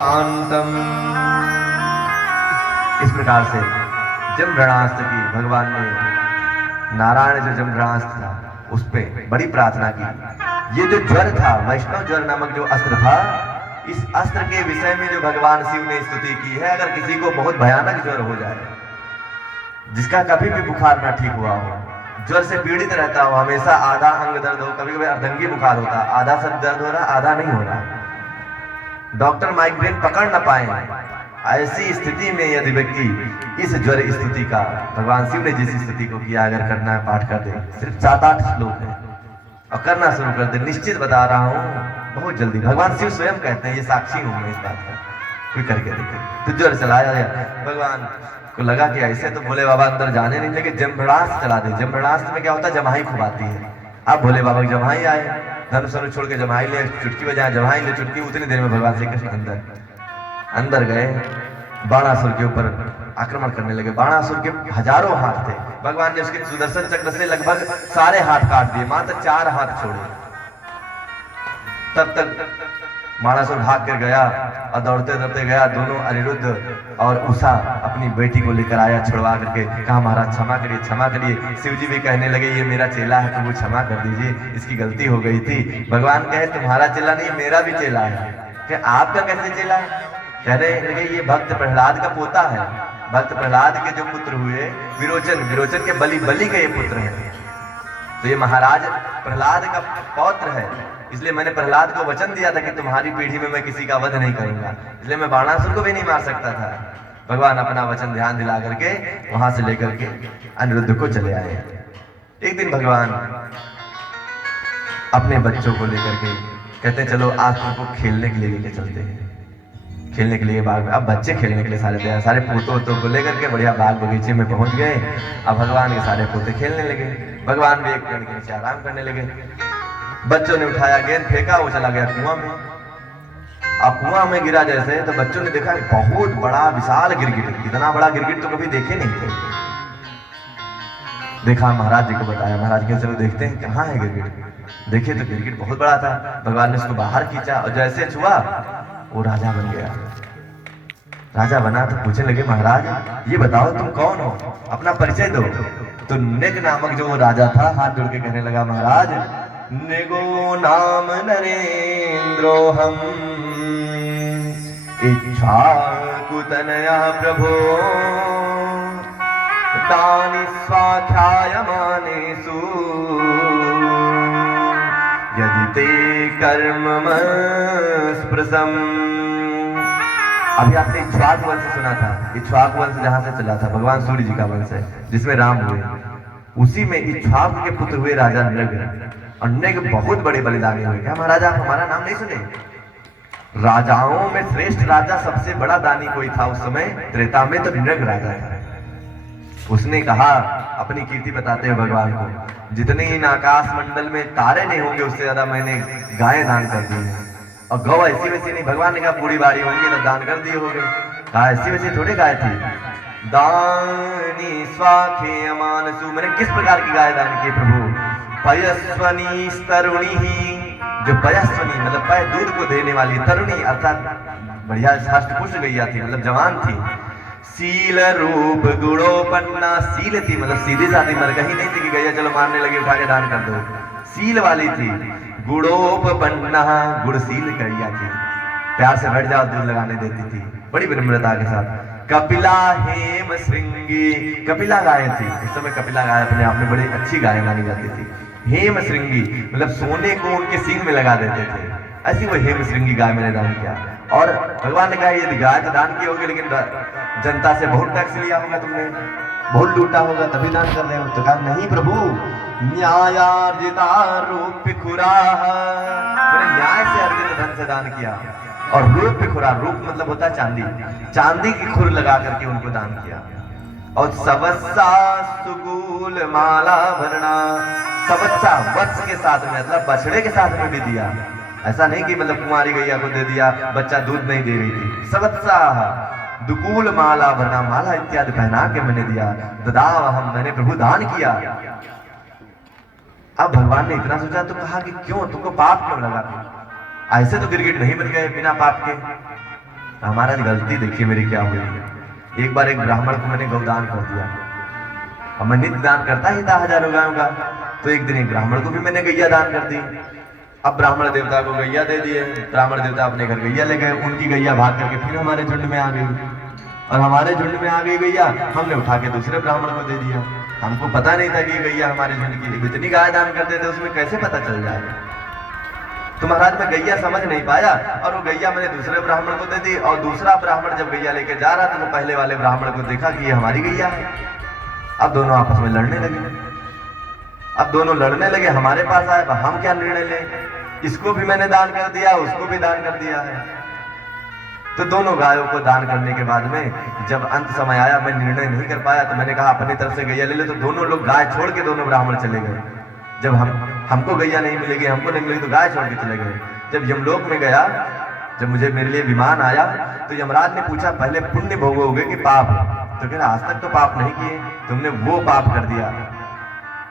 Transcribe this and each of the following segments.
शांतम। इस प्रकार से जमराणास्त्र की भगवान ने नारायण जो जमराणास्त्र था उस पे बड़ी प्रार्थना की। ये जो ज्वर था, वैष्णव ज्वर नामक जो अस्त्र था, इस अस्त्र के विषय में जो भगवान शिव ने स्तुति की है, अगर किसी को बहुत भयानक ज्वर हो जाए, जिसका कभी भी बुखार ना ठीक हुआ हो, ज्वर से पीड़ित रहता हो, हमेशा आधा अंग दर्द हो, कभी कभी अर्धंगी बुखार होता, आधा सर दर्द हो रहा, आधा नहीं हो रहा, डॉक्टर माइग्रेन पकड़ न पाए, ऐसी स्थिति में यदि व्यक्ति इस ज्वर स्तुति का, भगवान शिव ने जिस स्तुति को किया, अगर करना है पाठ कर दे, सिर्फ 7-8 श्लोक है और करना शुरू कर दे, निश्चित बता रहा हूं बहुत जल्दी। भगवान शिव स्वयं कहते हैं, ये साक्षी हूं मैं इस बात का, कोई करके देखे। तो ज्वर चलाया गया, भगवान को लगा कि ऐसे तो भोले बाबा अंदर जाने नहीं, लेकिन जमराणास्त्र चला दे। जमराणास्त्र में क्या होता है, जमाई खूब आती है। अब भोले बाबा की जमाई आए, धनुष छोड़ के जमाई ले, चुटकी बजाए, जमाई ले चुटकी, उतनी देर में भगवान श्री कृष्ण अंदर गए, बाणासुर के ऊपर आक्रमण करने लगे। बाणासुर के हजारों हाथ थे, भगवान ने उसके सुदर्शन चक्र से लगभग सारे हाथ काट दिए, मात्र 4 हाथ छोड़े। तब तक बाणासुर भाग कर गया और दौड़ते दौड़ते गया, दोनों अनिरुद्ध और उषा अपनी बेटी को लेकर आया, छुड़वा करके कहा महाराज क्षमा करिए, क्षमा करिए। शिव जी भी कहने लगे ये मेरा चेला है, तो वो क्षमा कर दीजिए, इसकी गलती हो गई थी। भगवान कहे तुम्हारा चेला नहीं, मेरा भी चेला है। कि आपका कैसे चेला है? कहने लगे ये भक्त प्रहलाद का पोता है, भक्त प्रहलाद के जो पुत्र हुए विरोचन, विरोचन के बलि के ये पुत्र है, तो ये महाराज प्रहलाद का पौत्र है, इसलिए मैंने प्रहलाद को वचन दिया था कि तुम्हारी पीढ़ी में मैं किसी का वध नहीं करूंगा, इसलिए मैं बाणासुर को भी नहीं मार सकता था। भगवान अपना वचन ध्यान दिला करके वहां से लेकर के अनिरुद्ध को चले आए। एक दिन भगवान अपने बच्चों को लेकर के कहते हैं चलो आज तुमको खेलने के लिए लेके चलते हैं, खेलने के लिए बाग में। अब बच्चे खेलने के लिए सारे तैयार, सारे पोतों को लेकर के बढ़िया बाग बगीचे में पहुंच गए। अब भगवान के सारे पोते खेलने लगे, भगवान भी एक पेड़ के नीचे आराम करने लगे। बच्चों ने उठाया, गेंद फेंका, वो चला गया कुआं में। अब कुआं में गिरा जैसे, तो बच्चों ने देखा बहुत बड़ा विशाल गिरगिट, इतना बड़ा गिरगिट तो कभी देखे नहीं थे। देखा, महाराज जी को बताया, महाराज के चलो देखते हैं कहाँ है गिरगिट। देखे तो गिरगिट बहुत बड़ा था। भगवान ने उसको बाहर खींचा और जैसे छुआ वो राजा बन गया। राजा बना तो पूछने लगे महाराज ये बताओ तुम कौन हो, अपना परिचय दो। तो नेग नामक जो वो राजा था हाथ जोड़ के कहने लगा महाराज नेगो नाम नरेंद्रो हम इच्छाकुतनया प्रभो तानि स्वाख्यायमानेषु यदि ते कर्मम स्पृशम। अभी आपने इक्ष्वाक वंश सुना था, इक्ष्वाक वंश जहां से चला था, भगवान सूर्य जी का वंश है जिसमें राम हुए, उसी में इक्ष्वाक के पुत्र हुए राजा नृग। और नृग बहुत बड़े बलिदानी हुए। क्या महाराज आप हमारा नाम नहीं सुने? राजाओं में श्रेष्ठ राजा सबसे बड़ा दानी कोई था उस समय त्रेता में, तो नृग राजा था। उसने कहा अपनी कीर्ति बताते हुए भगवान को, जितने इन आकाश मंडल में तारे नहीं होंगे उससे ज्यादा मैंने गाय दान कर दी है। और गौ ऐसी वैसी नहीं, भगवान ने कहा बूढ़ी बाड़ी होंगी तो दान कर दिए होंगे, कहा ऐसी वैसी थोड़ी गाय थी। दानी स्वाखे मानसु, मैंने किस प्रकार की गाय दान की प्रभु? पयस्वनी तरुणी ही, जो पयस्वनी मतलब पय दूध को देने वाली, तरुणी अर्थात बढ़िया हष्टपुष्ट गैया थी, मतलब जवान थी। सील रूप गुणोपन्ना, सील थी मतलब सीधी साधी मरकही नहीं थी कि गैया चलो मारने लगी उठा के दान कर दो, सील वाली थी। गुणोपन्ना, गुणशील गैया थी, प्यार से बैठ जाओ दूध लगाने देती थी बड़ी विनम्रता के साथ। कपिला हेम श्रृंगी, कपिला गाय थी उस समय, कपिला गाय अपने आप में बड़ी अच्छी गाय मानी जाती थी। हेम श्रृंगी मतलब सोने को उनके सींग में लगा देते थे, ऐसी वो हेम श्रृंगी गाय मैंने दान किया। और भगवान ने कहा यदि गाय तो दान की होगी, लेकिन जनता से बहुत टैक्स लिया होगा तुमने, बहुत लूटा होगा तभी दान कर रहे हो। तो कहा नहीं प्रभु, न्यायार्जिता रूप खुरा, मैंने न्याय से अर्जित धन से दान किया। और रूप खुरा, रूप मतलब होता है चांदी, चांदी की खुर लगा करके उनको दान किया। और सवत्सा सुगुल माला भरना, सवत्सा वत्स के साथ में मतलब बछड़े के साथ में भी दिया, ऐसा नहीं कि मतलब कुंवारी गैया को दे दिया, बच्चा दूध नहीं दे रही थी। सवत्सा दुकूल माला भरना, माला इत्यादि पहना के मैंने दिया। ददाव हम, मैंने प्रभु दान किया। अब भगवान ने इतना सोचा तो कहा कि क्यों तुमको पाप क्यों लगा? ऐसे तो गिरगिट नहीं बन गए बिना पाप के। हमारा गलती देखिए मेरी क्या हुई। एक बार एक ब्राह्मण को मैंने गौदान कर दिया, और मैं नित्य दान करता ही था हजारों गायों का। तो एक दिन एक ब्राह्मण को भी मैंने गैया दान कर दी। अब ब्राह्मण देवता को गैया दे दिए, ब्राह्मण देवता अपने घर गैया ले गए, उनकी गैया भाग करके फिर हमारे झुंड में आ गई, और हमारे झुंड में आ गई गैया, हमने उठा के दूसरे ब्राह्मण को दे दिया। हमको पता नहीं था कि गैया हमारे झुंड की, इतनी गाय दान करते थे उसमें कैसे पता चल जाए। तो महाराज मैं गैया समझ नहीं पाया, और वो गैया मैंने दूसरे ब्राह्मण को दे दी। और दूसरा ब्राह्मण जब गैया लेके जा रहा था तो पहले वाले ब्राह्मण को देखा कि ये हमारी गैया है। अब दोनों आपस में लड़ने लगे। अब दोनों लड़ने लगे, हमारे पास आए, हम क्या निर्णय लें, इसको भी मैंने दान कर दिया, उसको भी दान कर दिया है। तो दोनों गायों को दान करने के बाद में जब अंत समय आया, मैं निर्णय नहीं कर पाया, तो मैंने कहा अपनी तरफ से गैया ले ले। तो दोनों लोग गाय छोड़ के दोनों ब्राह्मण चले गए। जब हमको गैया नहीं मिलेगी, हमको नहीं मिलेगी, तो गाय छोड़ के चले गए। जब यमलोक में गया, जब मुझे मेरे लिए विमान आया, तो यमराज ने पूछा पहले पुण्य भोगोगे कि पाप? तो कह रहा आज तक तो पाप नहीं किए, तुमने वो पाप कर दिया।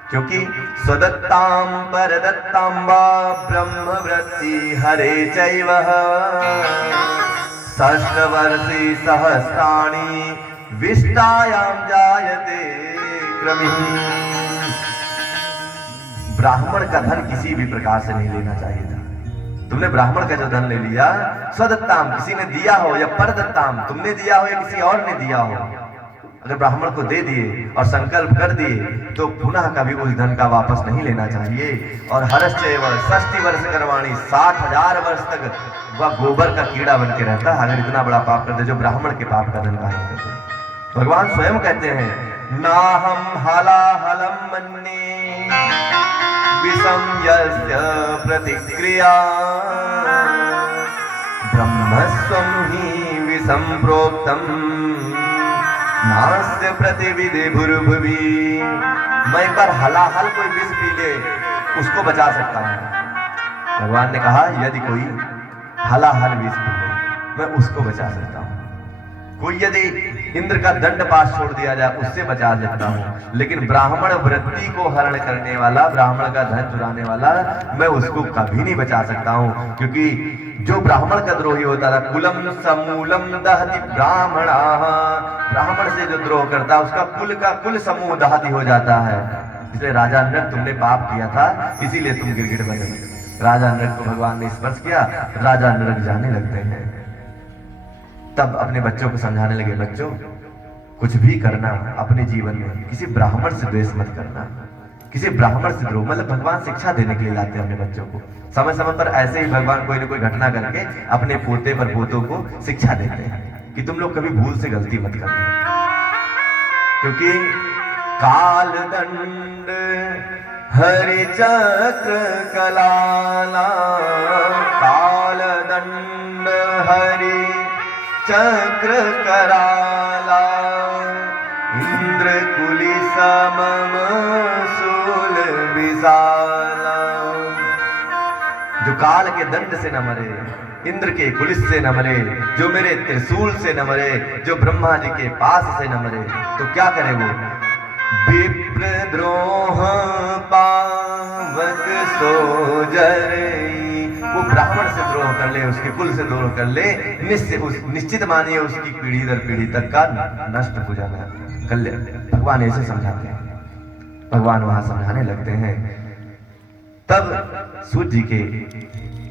क्योंकि स्वदत्ताम परदत्ताम वा ब्रह्मवृत्ति हरे चैव षष्ठवर्षि सहस्राणि विष्टायाम जायते क्रमिः। ब्राह्मण का धन किसी भी प्रकार से नहीं लेना चाहिए था। तुमने ब्राह्मण का जो धन ले लिया, स्वदत्ताम किसी ने दिया हो या परदत्ताम तुमने दिया हो या किसी और ने दिया हो, अगर ब्राह्मण को दे दिए और संकल्प कर दिए तो पुनः कभी उस धन का वापस नहीं लेना चाहिए। और हरश्चैव 60 वर्ष करवाणी, 60,000 वर्ष तक वह गोबर का कीड़ा बन के रहता है अगर इतना बड़ा पाप करते, जो ब्राह्मण के पाप का धन कहा करते हैं। भगवान स्वयं कहते हैं नाहम हलाहलम मन्ये विषम यस्य प्रतिक्रिया ब्रह्मस्वं हि विषम प्रोक्तम नास्य प्रतिविधि भुर्भुवि। मैं एक बार हलाहल कोई विष पी ले उसको बचा सकता हूँ। भगवान ने कहा यदि कोई हलाहल विष पी ले मैं उसको बचा सकता हूँ। कोई यदि इंद्र का दंड पास छोड़ दिया जाए उससे बचा सकता हूँ, लेकिन ब्राह्मण वृत्ति को हरण करने वाला, ब्राह्मण का धन चुराने वाला, मैं उसको कभी नहीं बचा सकता हूँ। क्योंकि जो ब्राह्मण का द्रोही होता था, कुलम समूलम दहति ब्राह्मणा, ब्राह्मण से जो द्रोह करता उसका कुल समूह दहति हो जाता है। इसलिए राजा नृग तुमने पाप किया था, इसीलिए तुम गिरगिट बने। राजा नृग को भगवान ने स्पर्श किया, राजा नृग जाने लगते हैं। तब अपने बच्चों को समझाने लगे, बच्चों कुछ भी करना अपने जीवन में किसी ब्राह्मण से द्वेष मत करना, किसी ब्राह्मण से द्रोह, मतलब भगवान शिक्षा देने के लिए लाते हैं अपने बच्चों को। समय समय पर ऐसे ही भगवान कोई ना कोई घटना करके अपने पोते पर पोतों को शिक्षा देते हैं कि तुम लोग कभी भूल से गलती मत करना। क्योंकि काल दंड हरि चक्र कलाला, काल दंड हरि चक्र कराला, इंद्र कुलिसम सूल विशाला। जो काल के दंड से न मरे, इंद्र के कुलिस से न मरे, जो मेरे त्रिशूल से न मरे, जो ब्रह्मा जी के पास से न मरे, तो क्या करे वो? विप्र द्रोह पावक सोजरई। वो ब्राह्मण से द्रोह कर ले, उसके कुल से द्रोह कर ले, निश्चित मानिए उसकी पीढ़ी दर पीढ़ी तक का नष्ट हो जाना कल्याण। भगवान ऐसे समझाते हैं। भगवान वहां समझाने लगते हैं। तब सूत जी के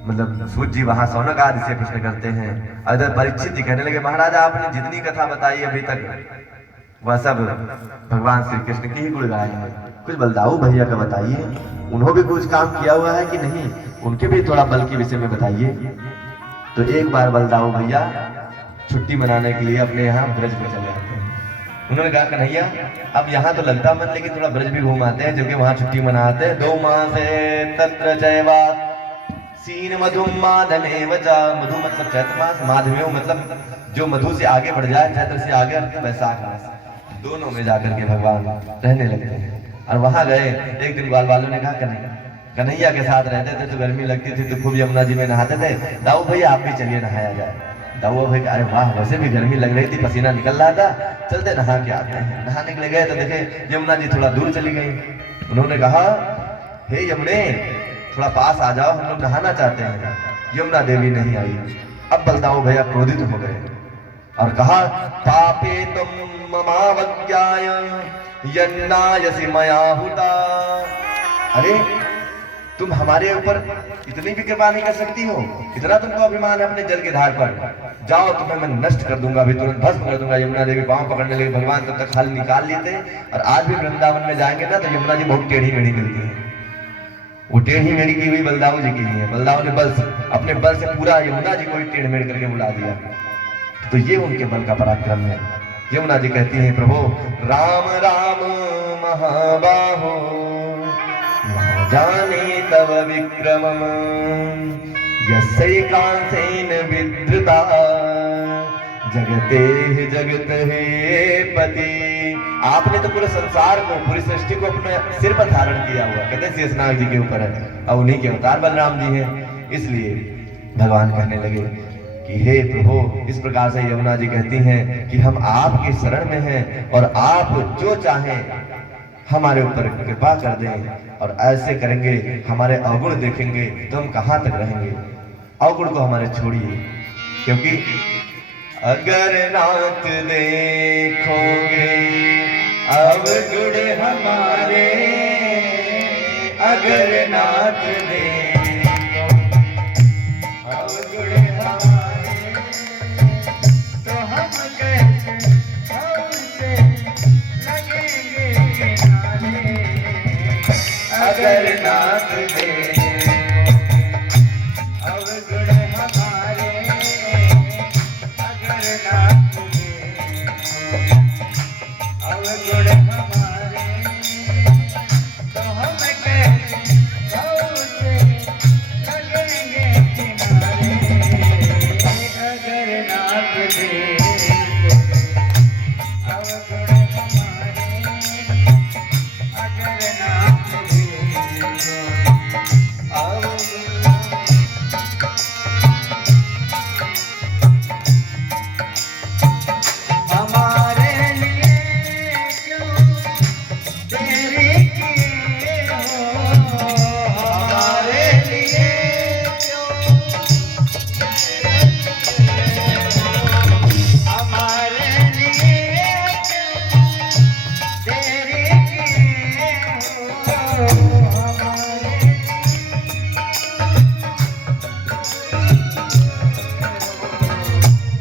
मतलब सूत जी वहां शौनक आदि से प्रश्न करते हैं। इधर परीक्षित जी कहने लगे, महाराज आपने जितनी कथा बताई अभी तक वह सब भगवान श्री कृष्ण की ही गुण गाए हैं, कुछ बलदाऊ भैया का बताइए, उन्होंने भी कुछ काम किया हुआ है कि नहीं, उनके भी थोड़ा बल के विषय में बताइए। तो एक बार बलदाऊ भैया छुट्टी मनाने के लिए अपने यहाँ ब्रज में चले आते हैं। उन्होंने कहा कन्हैया अब यहाँ तो लगता मन, लेकिन थोड़ा ब्रज भी घूम आते हैं, जो कि वहाँ छुट्टी मनाते हैं। 2 मासे तत्र जयवा सीन मधु माधमे वचा। मधु मतलब चैत्र मास, माधमेव मतलब जो मधु से आगे बढ़ जाए, चैत्र से आगे वैशाख मास, दोनों में जाकर के भगवान रहने लगते हैं। और वहां गए, एक दिन ग्वाल वालों ने कहा कन्हैया के साथ रहते थे तो गर्मी लगती थी तो खूब यमुना जी में नहाते थे, दाऊ भैया आप भी चलिए नहाया जाए। दाऊ भाई अरे वाह, वैसे भी गर्मी लग रही थी, पसीना निकल रहा था, चलते नहा के आते हैं। नहाने के लिए गए तो देखे यमुना जी थोड़ा दूर चली गई। उन्होंने कहा हे यमुने थोड़ा पास आ जाओ, हम लोग नहाना चाहते हैं। यमुना देवी नहीं आई। अब बलदाऊ भैया क्रोधित हो गए और कहा, पापे तुम ममावज्ञाय यन्नायसि मया हुता। अरे तुम हमारे ऊपर इतनी भी कृपा नहीं कर सकती हो, इतना तुमको अभिमान है अपने जल के धार पर। जाओ, तुम्हें मैं नष्ट कर दूंगा, अभी तुरंत भस्म कर दूंगा। यमुना देवी पांव पकड़ने लगे, भगवान तब तक खाली निकाल लेते। और आज भी वृंदावन में जाएंगे ना तो यमुना जी बहुत टेढ़ी मेढ़ी मिलती है। वो टेढ़ी मेढ़ी की हुई बलदाऊ जी की है। बलदाऊ ने अपने बल से पूरा यमुना जी को ही टेढ़ मेढ़ करके बुला दिया। तो ये उनके बल का पराक्रम है। यमुना जी कहती है, प्रभु राम राम महाबाहो जाने तव विक्रमम यस्यैकांसेन विधृता जगते जगत हे पति। आपने तो पूरे संसार को, पूरी सृष्टि को अपने सिर पर धारण किया हुआ। कहते हैं शेषनाग जी के ऊपर है, और उन्हीं के अवतार बलराम जी हैं। इसलिए भगवान कहने लगे कि हे प्रभु, इस प्रकार से यमुना जी कहती हैं कि हम आपके शरण में हैं और आप जो चाहें हमारे ऊपर कृपा कर दें, और ऐसे करेंगे हमारे अवगुण देखेंगे तो हम कहाँ तक रहेंगे। अवगुण को हमारे छोड़िए, क्योंकि अगर नाथ देखोगे अवगुण हमारे, अगर नाथ देखो अवगुण हमारे, तो हम कैसे हमसे लगेंगे किनारे। अगर नाथ देखो अवगुण हमारे, अगर नाथ देखो अवगुण हमारे, तो हम कैसे हमसे लगेंगे किनारे। अगर नाथ देखो अवगुण हमारे, अगर नाथ देखो अवगुण। हमारे लिए क्यों तेरे किए हो, हमारे लिए क्यों तेरे किए हो, हमारे लिए क्यों तेरे किए हो,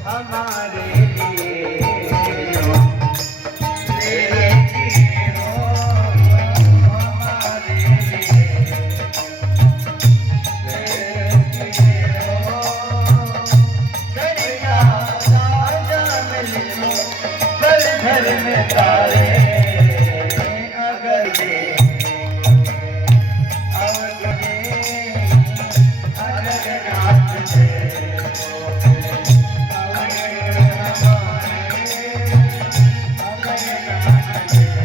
हमारे घर में तारे अगर दे अवगुण अगर नाथ देखो अवगुण हमारे, अगर नाथ देखो।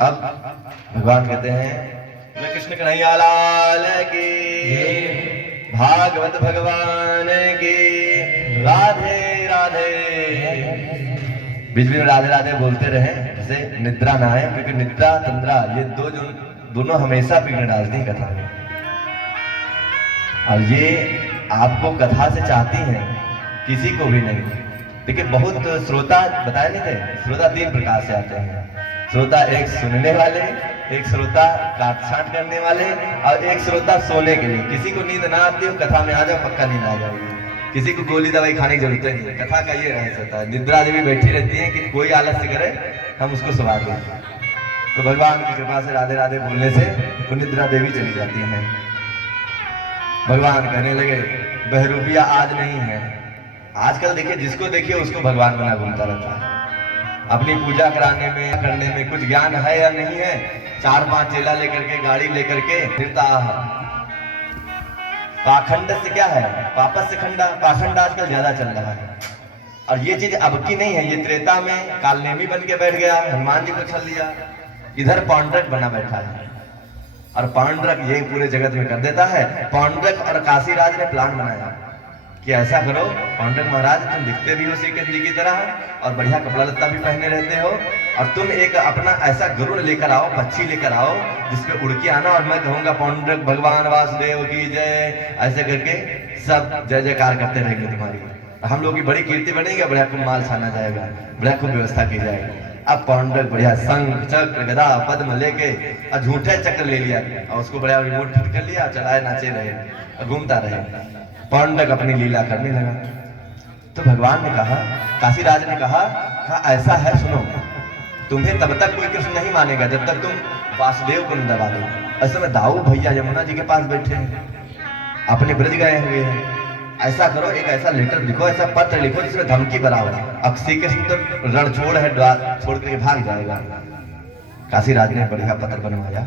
अब भगवान कहते हैं कृष्ण कन्हैया लाल की, भागवत भगवान की, राधे राधे। बीच बीच में राधे राधे बोलते रहे, जैसे निद्रा ना आए, क्योंकि निद्रा तंद्रा ये दोनों हमेशा बिगड़ डालती हैं कथा में। और ये आपको कथा से चाहती हैं, किसी को भी नहीं। देखिए बहुत श्रोता बताए नहीं थे, श्रोता 3 प्रकार से आते हैं। श्रोता एक सुनने वाले, एक श्रोता काट छांट करने वाले, और एक श्रोता सोने के लिए। किसी को नींद ना आती हो, कथा में आ जाओ, पक्का नींद आ जाएगी। किसी को गोली दवाई खाने की जरूरत नहीं है। कथा का ये रहस्य होता है, निद्रा देवी बैठी रहती है कि कोई आलस्य करे हम उसको सुला दें। तो भगवान की कृपा से राधे राधे बोलने से वो निद्रा देवी चली जाती है। भगवान कहने लगे बहरूपिया आज नहीं है। आजकल देखिए जिसको देखिए उसको भगवान बना घूमता रहता है। अपनी पूजा कराने में करने में कुछ ज्ञान है या नहीं है, 4-5 चेला लेकर के गाड़ी लेकर के फिरता है। पाखंड से क्या है, पापस से खंडा, पाखंड आजकल ज्यादा चल रहा है। और ये चीज अब की नहीं है, ये त्रेता में कालनेमी बन के बैठ गया, हनुमान जी को छल लिया। इधर पांडरक बना बैठा है, और पांडरक ये पूरे जगत में कर देता है। पांडरक और काशीराज ने प्लान बनाया कि ऐसा करो पांडरक महाराज, तुम दिखते भी हो श्री कृष्ण जी की तरह और बढ़िया कपड़ा लत्ता भी पहने रहते हो, और तुम एक अपना ऐसा गरुड़ लेकर आओ, पक्षी लेकर आओ जिसपे उड़ के आना, और मैं कहूंगा पांडरक भगवान वासुदेव की जय, ऐसे करके सब जय जयकार करते रहेंगे तुम्हारी। हम लोग की बड़ी कीर्ति बनेगी, बढ़िया खूब माल छाना जाएगा, बढ़िया खूब व्यवस्था की जाएगी। अब पांडरक बढ़िया शंख चक्र गदा पद्म लेके और झूठे चक्र ले लिया, और उसको बढ़िया रिमोट फिट कर लिया, चलाए नाचे रहे और घूमता रहे। पांडरक अपनी लीला करने लगा। तो भगवान ने कहा, काशीराज ने कहा ऐसा है सुनो, तुम्हें तब तक कोई कृष्ण नहीं मानेगा जब तक तुम वासुदेव को न दबा दो। ऐसे में दाऊ भैया यमुना जी के पास बैठे हैं, अपने ब्रज गए हुए हैं। ऐसा करो, एक ऐसा लेटर लिखो, ऐसा पत्र लिखो जिसमें धमकी बराबर। अब श्री कृष्ण तो रणछोड़ है, द्वार छोड़ करके भाग जाएगा। काशीराज ने बढ़िया पत्र बनवाया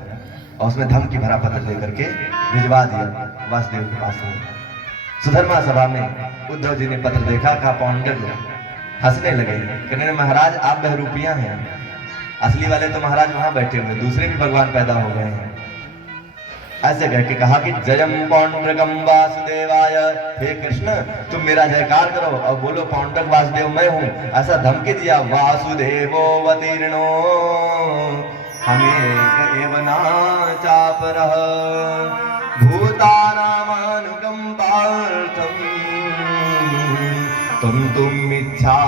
और उसमें धमकी भरा पत्र लेकर के भिजवा दिया वासुदेव के पास में। सुधर्मा सभा में उद्धव जी ने पत्र देखा, कहा पांडरक हंसने लगे, कहने महाराज आप बहरूपियां हैं, असली वाले तो महाराज वहां बैठे हुए, दूसरे भी भगवान पैदा हो गए हैं। ऐसे कह के कहा कि जयम पांडुरंगम वासुदेवाय, हे कृष्ण तुम मेरा जयकार करो और बोलो पांडुरंग वासुदेव मैं हूं। ऐसा धमकी दिया, वासुदेवो अवतीर्णो हमें एव ना चापरः भूतानामानुकंपार्थम तुम इच्छा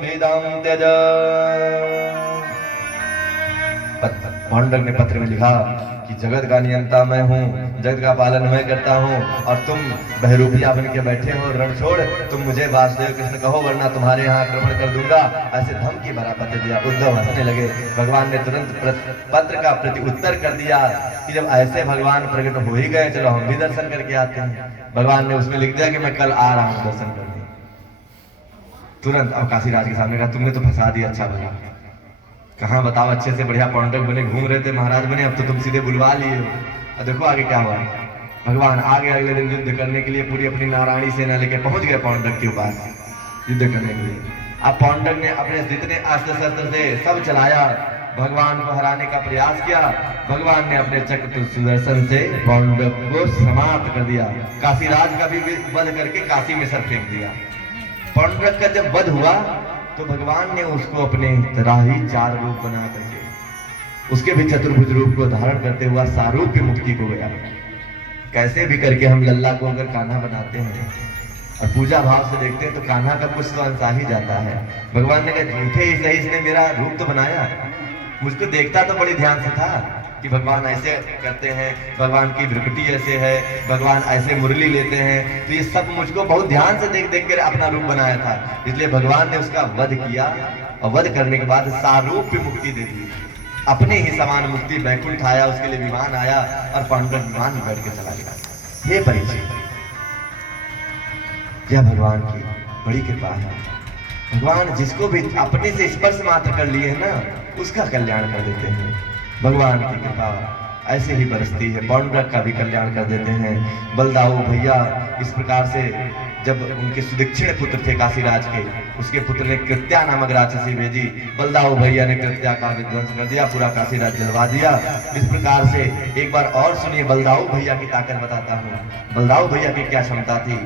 वेदम त्यज। पांडुरंग ने पत्र में लिखा कि जगत का नियंता मैं हूँ, जगत का पालन मैं करता हूँ, और तुम बहरूपिया बन के बैठे हो रणछोड़, तुम मुझे वासुदेव कृष्ण कहो वरना तुम्हारे यहाँ आक्रमण कर दूंगा। ऐसे धमकी भरा पत्र दिया। उद्धव हंसने लगे। भगवान ने तुरंत पत्र का प्रति उत्तर कर दिया कि जब ऐसे भगवान प्रकट हो ही गए, चलो हम भी दर्शन करके आते हैं। भगवान ने उसमें लिख दिया कि मैं कल आ रहा हूँ दर्शन करने। तुरंत अब काशीराज के सामने कहा तुमने तो फंसा दिया, अच्छा भला कहाँ बताओ, अच्छे से बढ़िया पांडुरंग बने घूम रहे थे, महाराज बने, अब तो तुम सीधे बुलवा लिए हो। और देखो आगे क्या हुआ। भगवान आगे अगले दिन युद्ध करने के लिए पूरी अपनी नारायणी सेना लेके पहुंच गए पांडुरंग के पास युद्ध करने के लिए। अब पांडुरंग ने अपने जितने अस्त्र शस्त्र से सब चलाया, भगवान को हराने का प्रयास किया। भगवान ने अपने चक्र सुदर्शन से पांडुरंग को समाप्त कर दिया। काशीराज का भी वध करके काशी में सर फेंक दिया। पांडुरंग का जब वध हुआ तो भगवान ने उसको अपने तरह ही 4 रूप बना करके उसके भी चतुर्भुज रूप को धारण करते हुआ सारूप्य मुक्ति को गया। कैसे भी करके हम लल्ला को अगर कान्हा बनाते हैं और पूजा भाव से देखते हैं तो कान्हा का कुछ तो अंश ही जाता है। भगवान ने कहा झूठे ही सही इसने मेरा रूप तो बनाया, मुझको देखता तो बड़ी ध्यान से था कि भगवान ऐसे करते हैं, भगवान की भ्रुकुटी ऐसे है, भगवान ऐसे मुरली लेते हैं, तो ये सब मुझको बहुत ध्यान से देख देख कर अपना रूप बनाया था। इसलिए भगवान ने उसका वध किया और वध करने के बाद सारूप्य मुक्ति दे दी। अपने ही समान मुक्ति बैकुंठ आया, उसके लिए विमान आया और पांडुरंग विमान में बैठ के चला गया। ये परिचय, यह भगवान की बड़ी कृपा है। भगवान जिसको भी अपने से स्पर्श मात्र कर लिए है ना, उसका कल्याण कर देते हैं। भगवान की कृपा ऐसे ही बरसती है, पांडुरंग का भी कल्याण कर देते हैं। बलदाऊ भैया इस प्रकार से जब उनके सुदक्षिण पुत्र थे काशीराज के, उसके पुत्र ने कृत्या नामक राक्षसी भेजी, बलदाऊ भैया ने कृत्या का विध्वंस कर दिया, पूरा काशीराज जलवा दिया। इस प्रकार से एक बार और सुनिए बलदाऊ भैया की ताकत बताता हूँ। बलदाऊ भैया की क्या क्षमता थी।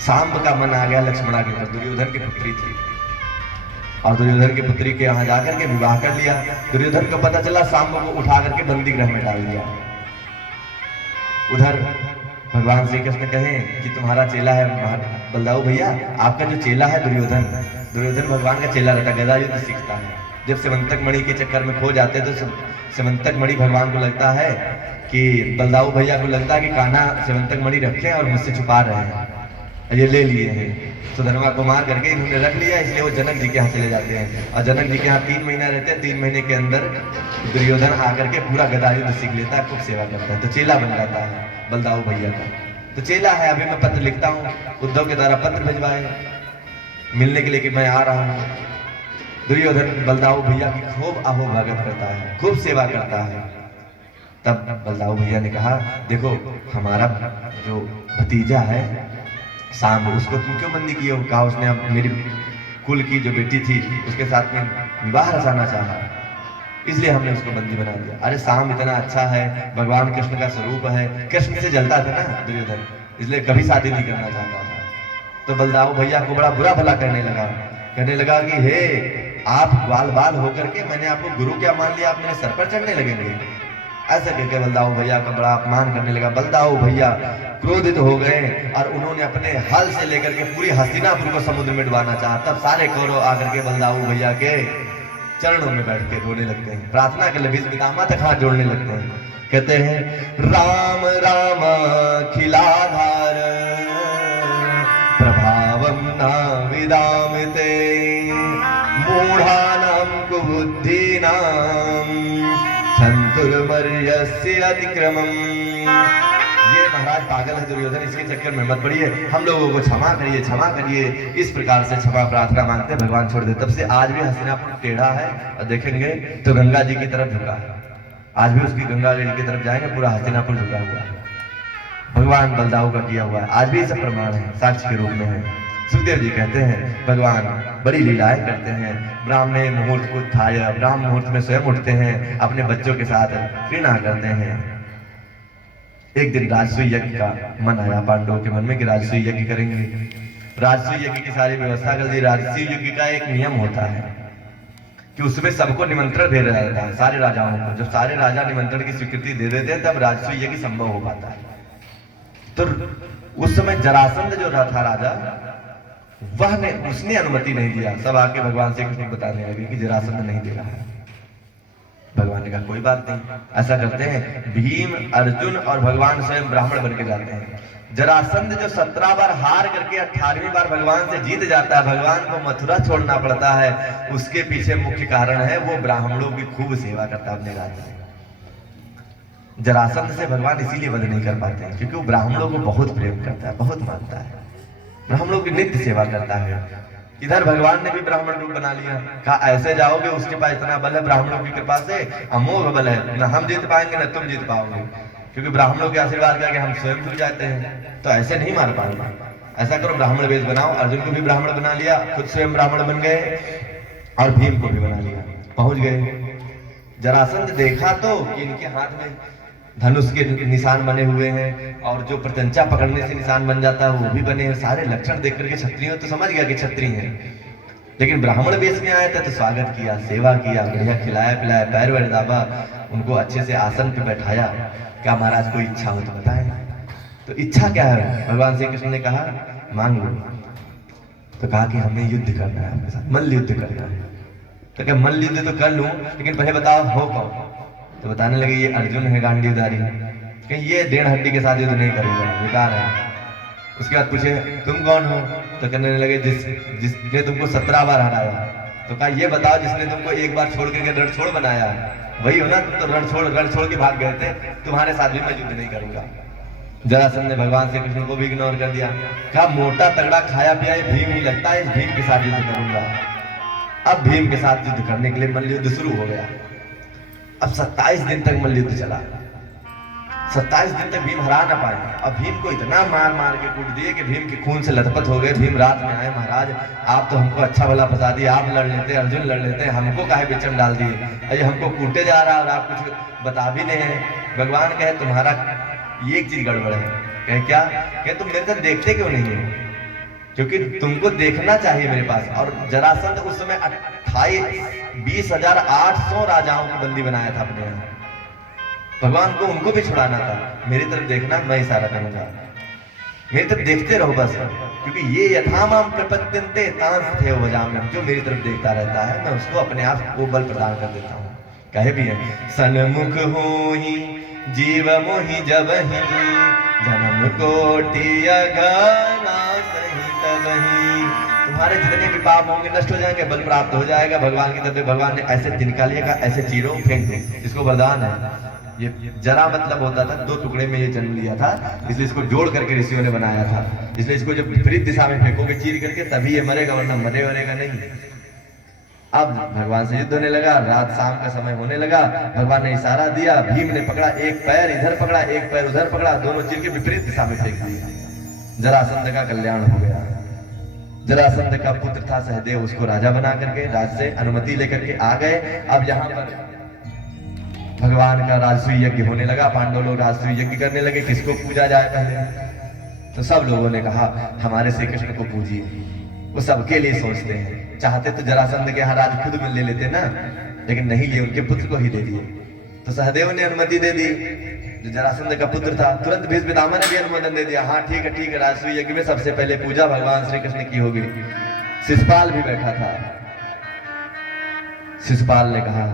सांब का मन आ गया लक्ष्मणा के ऊपर, दुर्योधन की पुत्री थी, और दुर्योधन की पुत्री के यहाँ जाकर के विवाह कर लिया। दुर्योधन को पता चला, सांब को उठा करके बंदी गृह में डाल दिया। उधर भगवान श्री कृष्ण कहें कि तुम्हारा चेला है बलदाऊ भैया, आपका जो चेला है दुर्योधन, दुर्योधन भगवान का चेला रहता, गदा युद्ध सीखता है। जब सेवंतक मणि के चक्कर में खो जाते तो सेवंतक मणि भगवान को लगता है कि बलदाऊ भैया को लगता है कि कान्हा सेवंतक मणि रखे और मुझसे छुपा रहे हैं, ये ले लिए हैं। सुधर्मा को मार करके इन्होंने रख लिया, इसलिए वो जनक जी के यहाँ चले जाते हैं, और जनक जी के यहाँ 3 महीना रहते हैं। 3 महीने के अंदर दुर्योधन आकर के पूरा गदा युद्ध सीख लेता है, खूब सेवा करता है, तो चेला बन जाता है बलदाऊ भैया का। तो चेला है, अभी मैं पत्र लिखता हूँ, उद्धव के द्वारा पत्र भिजवाए मिलने के लिए कि मैं आ रहा हूँ। दुर्योधन बलदाऊ भैया की खूब आहो भगत करता है, खूब सेवा करता है। तब बलदाऊ भैया ने कहा, देखो हमारा जो भतीजा है सांब, उसको तुम क्यों बंदी किए हो? कहा उसने अब मेरी कुल की जो बेटी थी उसके साथ में विवाह रचाना चाहा, इसलिए हमने उसको बंदी बना दिया। अरे सांब इतना अच्छा है, भगवान कृष्ण का स्वरूप है, कृष्ण से जलता था ना दुर्योधन, इसलिए कभी शादी नहीं करना चाहता था। तो बलदाऊ भैया को बड़ा बुरा भला कहने लगा कि हे आप बाल बाल होकर के मैंने आपको गुरु क्या मान लिया, आप मेरे सर पर चढ़ने लगेंगे। ऐसा कहकर बलदाऊ भैया का बड़ा अपमान करने लगा। बलदाऊ भैया क्रोधित हो गए और उन्होंने अपने हल से लेकर के पूरी हस्तिनापुर को समुद्र में डुबाना चाहा। तब सारे कौरव आकर के बलदाऊ भैया के चरणों में बैठ के रोने लगते हैं, प्रार्थना के लिए भीष्म पितामह तक हाथ जोड़ने लगते हैं। कहते हैं राम राम खिलाधार प्रभावम ना विदामते मूढ़ानाम कुबुद्धीनाम छंतुर्मर्यस्य अतिक्रमम्। ये महाराज पागल है दुर्योधन, इसके चक्कर में मत पड़िए, हम लोगों को क्षमा करिए। इस प्रकार से क्षमा प्रार्थना मांगते भगवान छोड़ दे। तब से आज भी हस्तिनापुर टेढ़ा है, और देखेंगे तो गंगा जी की तरफ झुका है। आज भी उसकी गंगा जी की तरफ जाएंगे, पूरा हस्तिनापुर झुका हुआ है, भगवान बलदाऊ का किया हुआ है। आज भी सब प्रमाण है, साक्ष्य के रूप में है। सुखदेव जी कहते हैं भगवान बड़ी लीलाएं करते हैं। ब्राह्मणे मुहूर्त को उत्थाय, ब्राह्मण मुहूर्त में स्वयं उठते हैं, अपने बच्चों के साथ क्रीड़ा करते हैं। एक दिन राजसूय यज्ञ का मन आया पांडवों के मन में कि राजसूय यज्ञ करेंगे। राजसूय यज्ञ की सारी व्यवस्था कर दी। राजसूय यज्ञ का एक नियम होता है कि उसमें सबको निमंत्रण भेजा जाता है, सारे राजाओं को। जब सारे राजा निमंत्रण की स्वीकृति दे देते हैं तब राजसूय यज्ञ संभव हो पाता है। तो उस समय जरासंध जो था राजा, उसने अनुमति नहीं दिया। सब आके भगवान से कृष्ण बताने लगे कि जरासंध नहीं दे रहा है। भगवान ने कहा कोई बात नहीं, ऐसा करते हैं भीम अर्जुन और भगवान स्वयं ब्राह्मण बन के जाते हैं। जरासंध जो 17 बार हार करके 18वीं बार भगवान से जीत जाता है, भगवान को मथुरा छोड़ना पड़ता है, उसके पीछे मुख्य कारण है वो ब्राह्मणों की खूब सेवा करता है अपने राज्य में। जरासंध से भगवान इसीलिए वध नहीं कर पाते हैं क्योंकि वो ब्राह्मणों को बहुत प्रेम करता है, बहुत मानता है, ब्राह्मणों की नित्य सेवा करता है। इधर भगवान ने भी ब्राह्मण रूप बना लिया, कहा ऐसे जाओगे उसके पास इतना बल है, ब्राह्मणों की कृपा से अमोघ बल है, न हम जीत पाएंगे न तुम जीत पाओगे, क्योंकि ब्राह्मणों के आशीर्वाद करके हम स्वयं जुट जाते हैं, तो ऐसे नहीं मार पाएंगे। ऐसा करो ब्राह्मण वेश बनाओ। अर्जुन को भी ब्राह्मण बना लिया, खुद स्वयं ब्राह्मण बन गए, और भीम को भी बना लिया, पहुंच गए। जरासंध देखा तो कि इनके हाथ में धनुष के निशान बने हुए हैं, और जो प्रत्यंचा पकड़ने से निशान बन जाता है वो भी बने हैं। सारे लक्षण देख करके क्षत्रिय तो समझ गया कि क्षत्रिय हैं, लेकिन ब्राह्मण वेश में आए थे तो स्वागत किया, सेवा किया, बढ़िया खिलाया पिलाया, पैर वैर दाबा, उनको अच्छे से आसन पे बैठाया। क्या महाराज कोई इच्छा हो तो बताएं। तो इच्छा क्या है? भगवान श्री कृष्ण ने कहा मांग लो। तो कहा कि हमें युद्ध करना है, आपके साथ मल्ल युद्ध करना है। तो क्या मल्ल युद्ध तो कर लूं, लेकिन पहले बताओ हो कौन? तो बताने लगे ये अर्जुन है गांडीवधारी, कि ये 1.5 हड्डी के साथ युद्ध नहीं करूंगा, बेकार है। उसके बाद पूछे तुम कौन हो? तो कहने लगे जिसने तुमको 17 बार हराया। तो कहा ये बताओ जिसने तुमको एक बार छोड़ करके रणछोड़ बनाया, वही हो ना? तुम तो रणछोड़ के भाग गए थे, तुम्हारे साथ भी मैं युद्ध नहीं करूंगा। जरासंध ने भगवान श्री कृष्ण को भी इग्नोर कर दिया, कहा मोटा तगड़ा खाया पिया भीम ही लगता है, इस भीम के साथ युद्ध करूंगा। अब भीम के साथ युद्ध करने के लिए मल्ल युद्ध शुरू हो गया। अब 27 दिन तक मल्ल युद्ध चला। 27 दिन तक भीम हरा ना पाए। अब भीम को इतना मार मार के कूट दिए कि भीम के खून से लथपथ हो गए। भीम रात में आए, महाराज आप तो हमको अच्छा भला फंसा दिए, आप लड़ लेते, अर्जुन लड़ लेते, हमको काहे बीच में डाल दिए, अरे हमको कूटे जा रहा और आप कुछ बता भी नहीं है। भगवान कहे तुम्हारा ये एक चीज गड़बड़ है। कहे क्या? कहे तुम मेरे तरफ देखते क्यों नहीं हो? क्योंकि तुमको देखना चाहिए मेरे पास। और जरासंध उस समय 20,800 राजाओं को बंदी बनाया था अपने यहाँ। भगवान को उनको भी छुड़ाना था। मेरी तरफ देखना, मैं इशारा करूंगा, मेरी तरफ देखते रहो बस। क्योंकि ये यथामाम प्रपद्यन्ते तांस थे वजाम्यहम्, जो मेरी तरफ देखता रहता है मैं उसको अपने आप वो बल प्रदान कर देता हूँ। कहे भी है सन्मुख होहि जीव मोहि जबहि, जन्म कोटि अघना सहित बहि। तुम्हारे जितने भी पाप होंगे नष्ट हो जाएंगे, बल प्राप्त हो जाएगा। भगवान की तरफ भगवान ने ऐसे तिनका लिया, ऐसे चीरों फेंक दे, इसको वरदान है। ये जरा मतलब होता था 2 टुकड़े में ये जन्म लिया था, इसलिए इसको जोड़ करके ऋषियों ने बनाया था। इसलिए इसको जब विपरीत दिशा में फेंकोगे चीर करके तभी ये मरेगा, वरना मरेगा नहीं। अब भगवान से युद्ध होने लगा, रात शाम का समय होने लगा। भगवान ने इशारा दिया, भीम ने पकड़ा, एक पैर इधर पकड़ा, एक पैर उधर पकड़ा, दोनों चीर के विपरीत दिशा में फेंक दिया। जरासंध का कल्याण हो गया। जरासंध का पुत्र था सहदेव, उसको राजा बना करके राज से अनुमति लेकर के आ गए। अब यहाँ पर भगवान का राजसूय यज्ञ होने लगा। पांडव लोग राजसूय यज्ञ करने लगे, किसको पूजा जाए पहले? तो सब लोगों ने कहा हमारे श्री कृष्ण को पूजिए। वो सबके लिए सोचते हैं। चाहते तो जरासंध के यहाँ राज खुद में ले लेते ना, लेकिन नहीं लिए, उनके पुत्र को ही दे दिए। तो सहदेव ने अनुमति दे दी, जो जरासंध का पुत्र था। तुरंत भीष्म पितामह ने भी अनुमोदन दे दिया, हाँ ठीक है, राजसूय यज्ञ में सबसे पहले पूजा भगवान श्री कृष्ण की होगी। शिशुपाल भी बैठा था। शिशुपाल ने कहा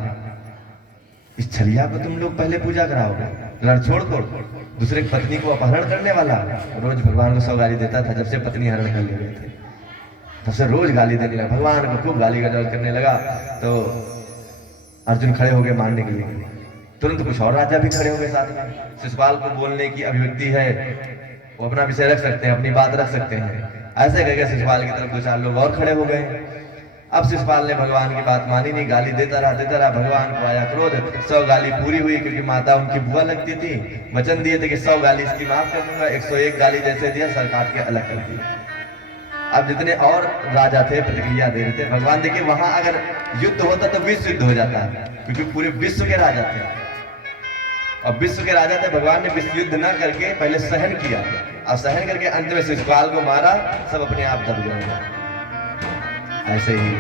इस छलिया को तुम लोग पहले पूजा कराओगे? रणछोड़ को, दूसरे पत्नी को अपहरण करने वाला। रोज भगवान को 100 गाली देता था। जब से पत्नी हरण कर ले गए थे तब से रोज गाली देने लगा, भगवान को खूब गाली गलौज करने लगा। तो अर्जुन खड़े हो गए मारने के लिए। तुरंत कुछ और राजा भी खड़े हो गए साथ में। शिशुपाल को बोलने की अभिव्यक्ति है, वो अपना विषय रख सकते हैं, अपनी बात रख सकते हैं। ऐसे करके शिशुपाल की तरफ 2-4 लोग और खड़े हो गए। अब शिशुपाल ने भगवान की बात मानी नहीं, गाली देता रहा। भगवान को आया क्रोध। 100 गाली पूरी हुई, क्योंकि माता उनकी बुआ लगती थी। वचन दिए थे कि 100 गाली इसकी माफ कर दूंगा। 101 गाली जैसे दिया, सर काट के अलग कर दिया। अब जितने और राजा थे प्रतिक्रिया दे रहे थे। भगवान देखिए वहां अगर युद्ध होता तो विश्व युद्ध हो जाता, क्योंकि पूरे विश्व के राजा थे। और विश्व के राजा थे, भगवान ने विश्व युद्ध ना करके पहले सहन किया, और सहन करके अंत में शिशुपाल को मारा। सब अपने आप दब गए। ऐसे ही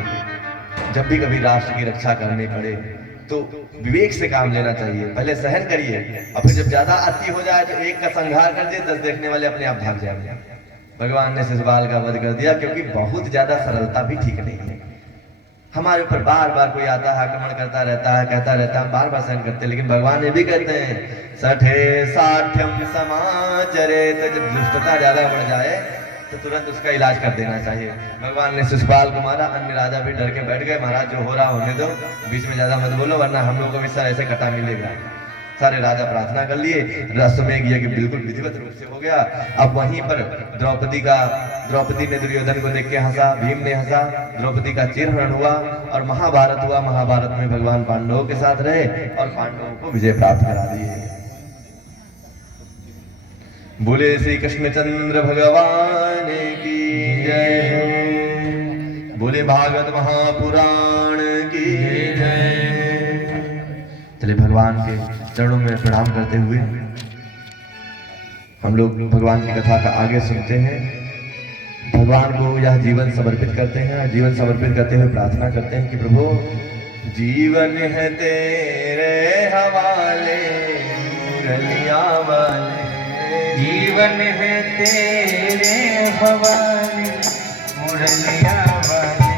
जब भी कभी राष्ट्र की रक्षा करनी पड़े तो विवेक से काम लेना चाहिए। पहले सहन करिए, और फिर जब ज्यादा अति हो जाए तो एक का संहार कर दिए, 10 देखने वाले अपने आप भाग जाएंगे। भगवान ने शिशुपाल का वध कर दिया, क्योंकि बहुत ज्यादा सरलता भी ठीक नहीं है। हमारे ऊपर बार बार कोई आता है, आक्रमण करता रहता है, कहता रहता है, बार बार सहन करते हैं। लेकिन भगवान ये भी कहते हैं सठे साठ्यम समाचरेत, जब दुष्टता ज्यादा बढ़ जाए तो तुरंत उसका इलाज कर देना चाहिए। भगवान ने शिशुपाल को मारा। अन्य राजा भी डर के बैठ गए, महाराज जो हो रहा होने दो, बीच में ज्यादा मत बोलो, वरना हम लोगों को भी सर ऐसे कटा मिलेगा। सारे राजा प्रार्थना कर लिए, रसमें यज्ञ बिल्कुल विधिवत रूप से हो गया। अब वहीं पर द्रौपदी ने दुर्योधन को देख के हंसा, भीम ने हंसा, द्रौपदी का चिरहरण हुआ और महाभारत हुआ। महाभारत में भगवान पांडवों के साथ रहे और पांडवों को विजय प्राप्त करा दिए। बोले श्री कृष्णचंद्र भगवान की जय। बोले भागवत महापुराण की जय। चलिए भगवान के चरणों में प्रणाम करते हुए हम लोग भगवान की कथा का आगे सुनते हैं। भगवान को यह जीवन समर्पित करते हैं। जीवन समर्पित करते हुए प्रार्थना करते हैं कि प्रभु जीवन है तेरे हवाले, मुरलिया वाले। जीवन है तेरे हवाले, मुरलिया वाले।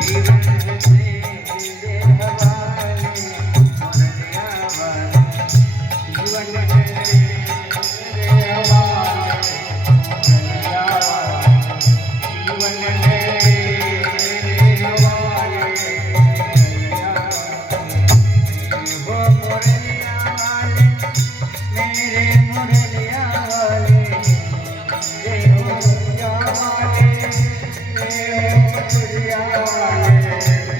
जीवन है तेरे हवाले, मुरलिया वाले। जीवन है तेरे हवाले, मुरलिया वाले। जीवन है तेरे हवाले, मुरलिया वाले। वो मुरलिया वाले, मेरे मुरलिया वाले, जय हो मुरलिया वाले, मेरे मुरलिया वाले।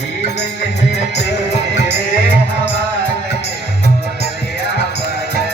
जीवन है तेरे हवाले, मुरलिया वाले।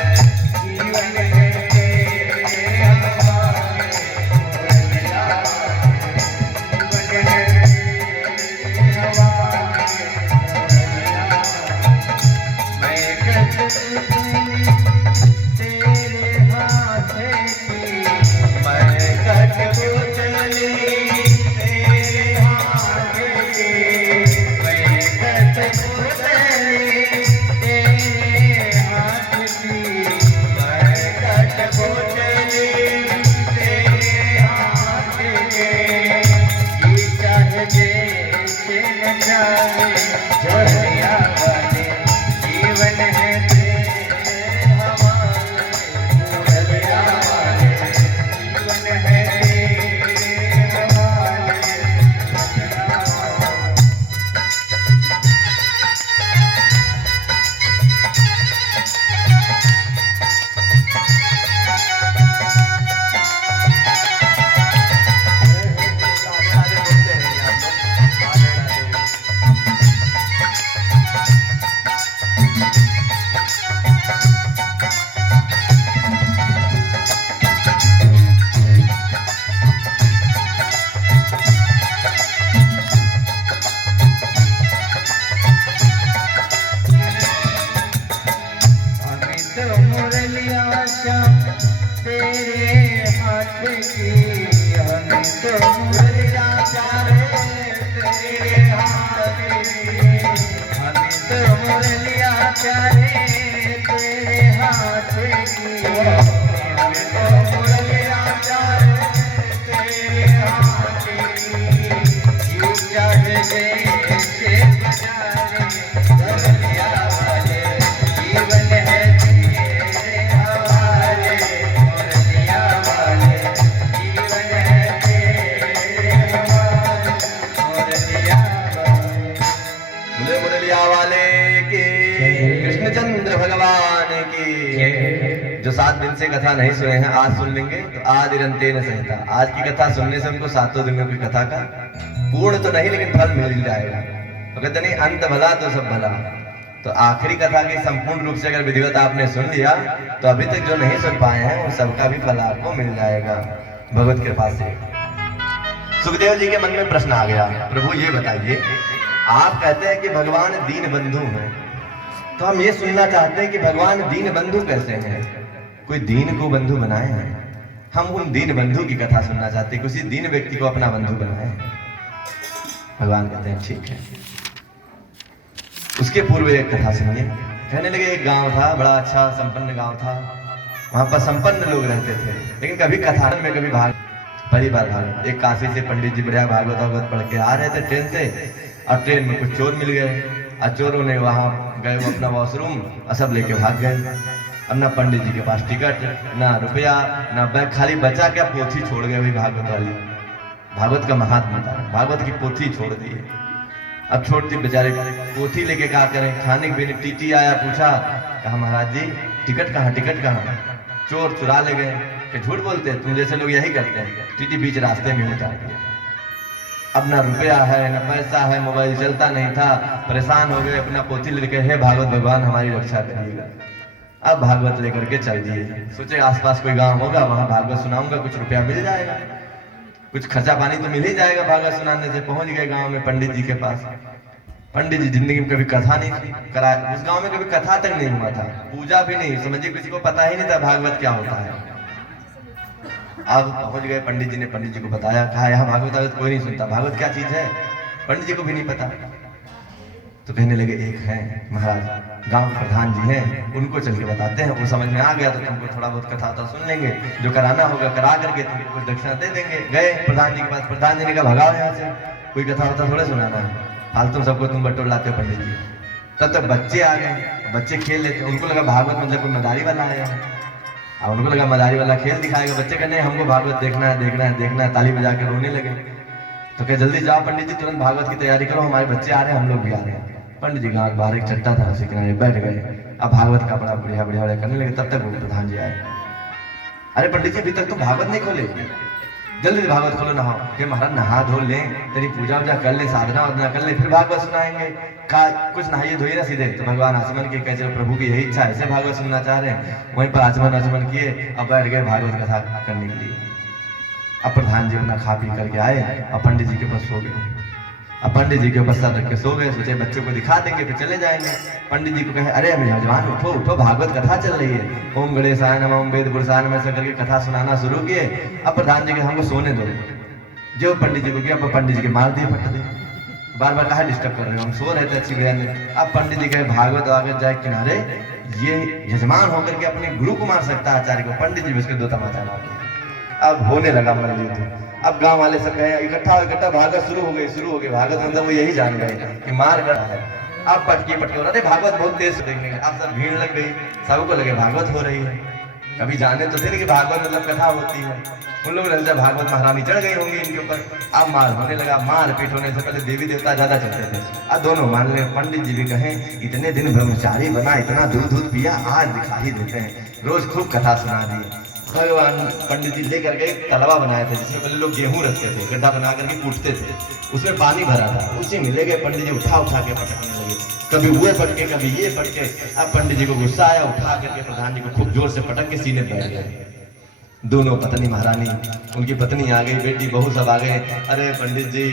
तो मुरलिया श्याम तेरे हाथ की, हमें तो मुरलिया प्यारे तेरे हाथ की, हमें तो मुरलिया प्यारे तेरे हाथ की, हमें तो मुरलिया प्यारे तेरे हाथ की, यूं चाहे जैसे बजारे मुरलिया वाले, जीवन है तेरे हवाले मुरलिया वाले, जीवन है तेरे हवाले मुरलिया वाले। बोले मुरलिया वाले की, कृष्णचंद्र भगवान की। जो 7 दिन से कथा नहीं सुने हैं आज सुन लेंगे तो आदिरंतेन संहिता। आज की कथा सुनने से उनको 7 दिनों की कथा का पूर्ण तो नहीं लेकिन फल मिल जाएगा। तो कहते नहीं अंत भला तो सब भला। तो आखिरी कथा की संपूर्ण रूप से अगर विधिवत आपने सुन लिया तो अभी तक जो नहीं सुन पाए हैं उन सबका भी फल आपको मिल जाएगा भगवत कृपा से। सुखदेव जी के मन में प्रश्न आ गया, प्रभु ये बताइए, आप कहते हैं कि भगवान दीन बंधु हैं, तो हम ये सुनना चाहते हैं कि भगवान दीन बंधु कैसे हैं? कोई दीन को बंधु बनाए हैं? हम उन दीन बंधु की कथा सुनना चाहते हैं, किसी दीन व्यक्ति को अपना बंधु बनाए। भगवान कहते हैं ठीक है। उसके पूर्व एक कथा सुनिए। कहने लगे एक गांव था, बड़ा अच्छा संपन्न गांव था, वहां पर संपन्न लोग रहते थे, लेकिन कभी कथा में कभी पहली बार भाग। एक काशी से पंडित जी बढ़िया भागवत पढ़ के आ रहे थे ट्रेन से, और ट्रेन में कुछ चोर मिल गए, और चोरों ने वहां गए वो अपना वॉशरूम और सब लेके भाग गए। अब ना पंडित जी के पास टिकट, ना रुपया, ना बैग, खाली बचा क्या पोथी छोड़ गए वही भागवत वाली। भागवत का महात्मा था, भागवत की पोथी छोड़ दी। अब छोड़ती बेचारे पोथी लेके क्या करें, खाने पीने। टीटी आया, पूछा, कहा महाराज जी टिकट कहाँ, टिकट कहाँ? चोर चुरा ले गए। कि झूठ बोलते, तुम जैसे लोग यही करते हैं। टीटी बीच रास्ते में उतार दिया। अब ना रुपया है, ना पैसा है, मोबाइल चलता नहीं था, परेशान हो गए, अपना पोथी लेके, हे भागवत भगवान हमारी रक्षा करिएगा। अब भागवत लेकर के चल दिए। सोचे आसपास कोई गांव होगा, वहां भागवत सुनाऊंगा, कुछ रुपया मिल जाएगा, कुछ खर्चा पानी तो मिल ही जाएगा भागवत सुनाने से। पहुंच गए गांव में पंडित जी के पास। पंडित जी जिंदगी में कभी कथा नहीं कराया, उस गांव में कभी कथा तक नहीं हुआ था, पूजा भी नहीं, समझिए किसी को पता ही नहीं था भागवत क्या होता है। अब पहुंच गए पंडित जी ने, पंडित जी को बताया, कहा यहाँ भागवत कोई नहीं सुनता, भागवत क्या चीज है? पंडित जी को भी नहीं पता। तो कहने लगे एक है महाराज, गांव प्रधान जी हैं, उनको चल के बताते हैं, वो समझ में आ गया तो तुमको थोड़ा बहुत कथा तो सुन लेंगे, जो कराना होगा करा करके तुमको कुछ दक्षिणा दे देंगे। गए प्रधान जी के पास, प्रधान जी ने कहा भगाओ यहाँ से, कोई कथा वथा थोड़ा सुनाना है, फालतू सबको तुम बटोर लाते हो पंडित जी। तब तक बच्चे आ गए, बच्चे खेल लेते, उनको लगा भागवत मतलब कोई मदारी वाला आया है, अब उनको लगा मदारी वाला खेल दिखाएगा। बच्चे कहने हमको भागवत देखना है, देखना है, देखना है, ताली बजा के रोने लगे। तो कहे जल्दी जाओ पंडित जी, तुरंत भागवत की तैयारी करो, हमारे बच्चे आ रहे हैं, हम लोग भी आ रहे हैं। पंडित जी गांव के बाहर एक चट्टा था, उसी किनारे बैठ गए। अब भागवत का बड़ा बढ़िया बढ़िया करने लगे। तब तक वो प्रधान जी आए, अरे पंडित जी अभी तक तो भागवत नहीं खोले, जल्दी भागवत खोलो, नहाओ। कि महाराज नहा धो लें, तेरी पूजा वूजा कर ले, साधना वाधना कर ले, फिर भागवत सुनाएंगे। का कुछ नहाइए धोइए ना सीधे। तो भगवान आचमन किए, कहे चलो प्रभु की यही इच्छा है, ऐसे भागवत सुनना चाह रहे हैं। वहीं पर आचमन किए, अब बैठ गए भागवत कथा करने के लिए। अब प्रधान जी अपना खा पी करके आए और पंडित जी के पास सो गए। अब पंडित जी के ऊपर सर रख के सो गए, सोचे बच्चों को दिखा देंगे फिर चले जाएंगे। पंडित जी को कहे अरे मेहमान उठो उठो, भागवत कथा चल रही है, ओम गणेशाय नमः ओम वेद पुरुषाय नमः ऐसा करके कथा सुनाना शुरू किए। अब प्रधान जी के हमको सोने दो, जो पंडित जी को किया, अब पंडित जी के मार दिए फट दे, बार बार कहा डिस्टर्ब कर रहे हो, हम सो रहे थे अच्छी बयान में। अब पंडित जी कहे भागवत आगे जाए किनारे, ये यजमान होकर के अपने गुरु को मार सकता है आचार्य को। पंडित जी उसके 2 तमाचा मार दिए। अब होने लगा मंदिर। अब गांव वाले सब कहे इकट्ठा भागवत शुरू हो गई भागवत मतलब वो यही जान गए कि मार कर है। अब पटकी अरे भागवत बहुत तेज से देखने अब सब भीड़ लग गई, सबको लगे भागवत हो रही है। कभी जाने तो थे कि भागवत मतलब कथा होती है। उन लोग लगता भागवत महारानी चढ़ गई होंगी इनके ऊपर। अब मार होने लगा, मार पीट होने से पहले देवी देवता ज्यादा चलते थे। अब दोनों मान ले, पंडित जी भी कहें इतने दिन ब्रह्मचारी बना, इतना दूध पिया, आज दिखा ही देते हैं, रोज खूब कथा सुना दी। भगवान पंडित जी लेकर के एक तलवा बनाए थे, जिसमें पहले लोग गेहूं रखते थे, गड्ढा बना करके कूटते थे, उसमें पानी भरा था, उसी में ले गए। पंडित जी उठा के पटकने लगे, कभी वो पटके कभी ये पटके। अब पंडित जी को गुस्सा आया, उठा करके प्रधान जी को खूब जोर से पटक के सीने बैठ गए। दोनों पत्नी महारानी, उनकी पत्नी आ गई, बेटी बहू सब आ गए। अरे पंडित जी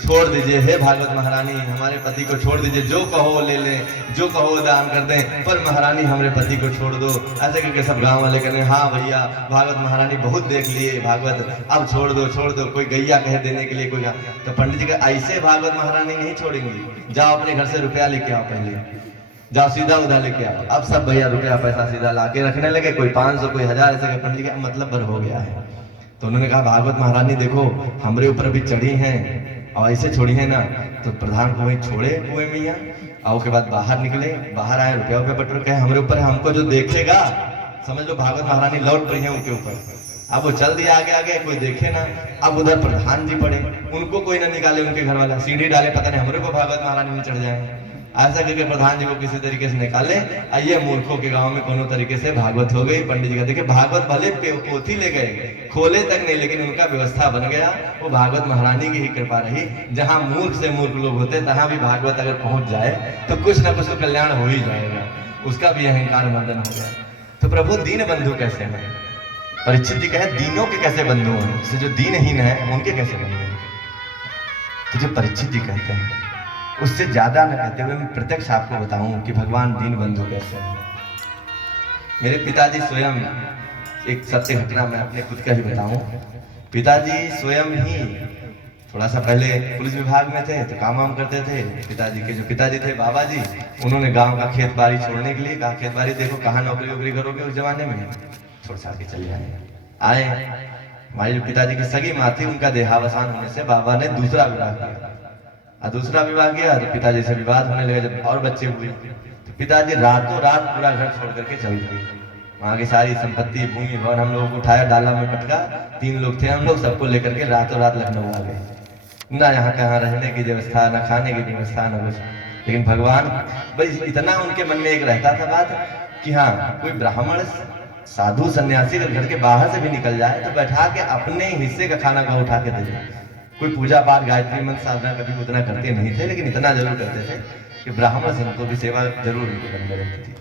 छोड़ दीजिए, हे भागवत महारानी हमारे पति को छोड़ दीजिए, जो कहो ले लें, जो कहो दान कर दें, पर महारानी हमारे पति को छोड़ दो। ऐसे करके सब गांव वाले कहने हाँ भैया भागवत महारानी बहुत देख लिए भागवत, अब छोड़ दो। कोई गैया कहे देने के लिए कोई। तो पंडित जी का ऐसे भागवत महारानी नहीं छोड़ेंगी, जाओ अपने घर से रुपया लेके आओ, पहले जाओ सीधा उधार लेके आओ। अब सब भैया रुपया पैसा सीधा लाके रखने लगे, कोई 500 कोई 1000 ऐसे पंडित जी का मतलब भर हो गया है। तो उन्होंने कहा भागवत महारानी देखो हमरे ऊपर भी चढ़ी हैं और ऐसे छोड़ी है ना, तो प्रधान को वही छोड़े कुएं में यहाँ, और उसके बाद बाहर निकले, बाहर आए, रुपया बटोर कहे हमरे ऊपर, हमको जो देखेगा समझ लो भागवत महारानी लौट पड़ी है उनके ऊपर। अब वो चल दिया आगे आगे, कोई देखे ना। अब उधर प्रधान जी पड़े, उनको कोई ना निकाले, उनके घर वाला सीढ़ी डाले, पता नहीं हमरे को भागवत महारानी में चढ़ जाए। ऐसा करके प्रधान जी को किसी तरीके से निकाले। आइए मूर्खों के गांव में कोनो तरीके से भागवत हो गई। पंडित जी का देखिए भागवत भले पोथी ले गए, खोले तक नहीं, लेकिन उनका व्यवस्था बन गया। वो भागवत महारानी की ही कृपा रही। जहां मूर्ख से मूर्ख लोग होते तहां भी भागवत अगर पहुंच जाए तो कुछ ना कुछ तो कल्याण हो ही जाएगा। उसका भी अहंकार मर्दन हो गया। तो प्रभु दीन बंधु कैसे हैं? परीक्षित जी कहे दीनों के कैसे बंधु हैं, जो दीनहीन है उनके कैसे बंधु हैं? तो जो परीक्षित जी कहते हैं उससे ज्यादा न कहते हुए मैं प्रत्यक्ष आपको बताऊं कि भगवान दीन बंधु कैसे हैं। मेरे पिताजी स्वयं, एक सत्य घटना मैं अपने खुद का ही बताऊं। पिताजी स्वयं ही थोड़ा सा पहले पुलिस विभाग में थे, तो काम वाम करते थे। पिताजी के जो पिताजी थे बाबा जी, उन्होंने गांव का खेत बाड़ी छोड़ने के लिए कहा खेत बाड़ी देखो कहाँ नौकरी वोकरी करोगे, उस जमाने में छोड़ छाड़ के चले आए। हमारे जो पिताजी की सगी माँ थी, उनका देहावसान होने से बाबा ने दूसरा विवाह किया। और दूसरा विवाह किया तो पिताजी से विवाद होने लगे। जब और बच्चे हुए तो पिताजी रातों रात पूरा घर छोड़ करके चल गए। वहाँ की सारी संपत्ति भूमि भवन हम लोगों को उठाया, डाला में पटका, 3 लोग थे हम लोग, सबको लेकर के रातों रात लखनऊ आ गए। ना यहाँ कहाँ रहने की व्यवस्था, ना खाने की व्यवस्था, ना कुछ। लेकिन भगवान भाई इतना उनके मन में एक रहता था बात कि हाँ कोई ब्राह्मण साधु सन्यासी अगर घर के बाहर से भी निकल जाए तो बैठा के अपने हिस्से का खाना का उठा के दे जाए। कोई पूजा पाठ गायत्री मंत्र साधना कभी उतना करते नहीं थे, लेकिन इतना जरूर करते थे कि ब्राह्मण संतों की सेवा जरूर उनके मन में रहती थी।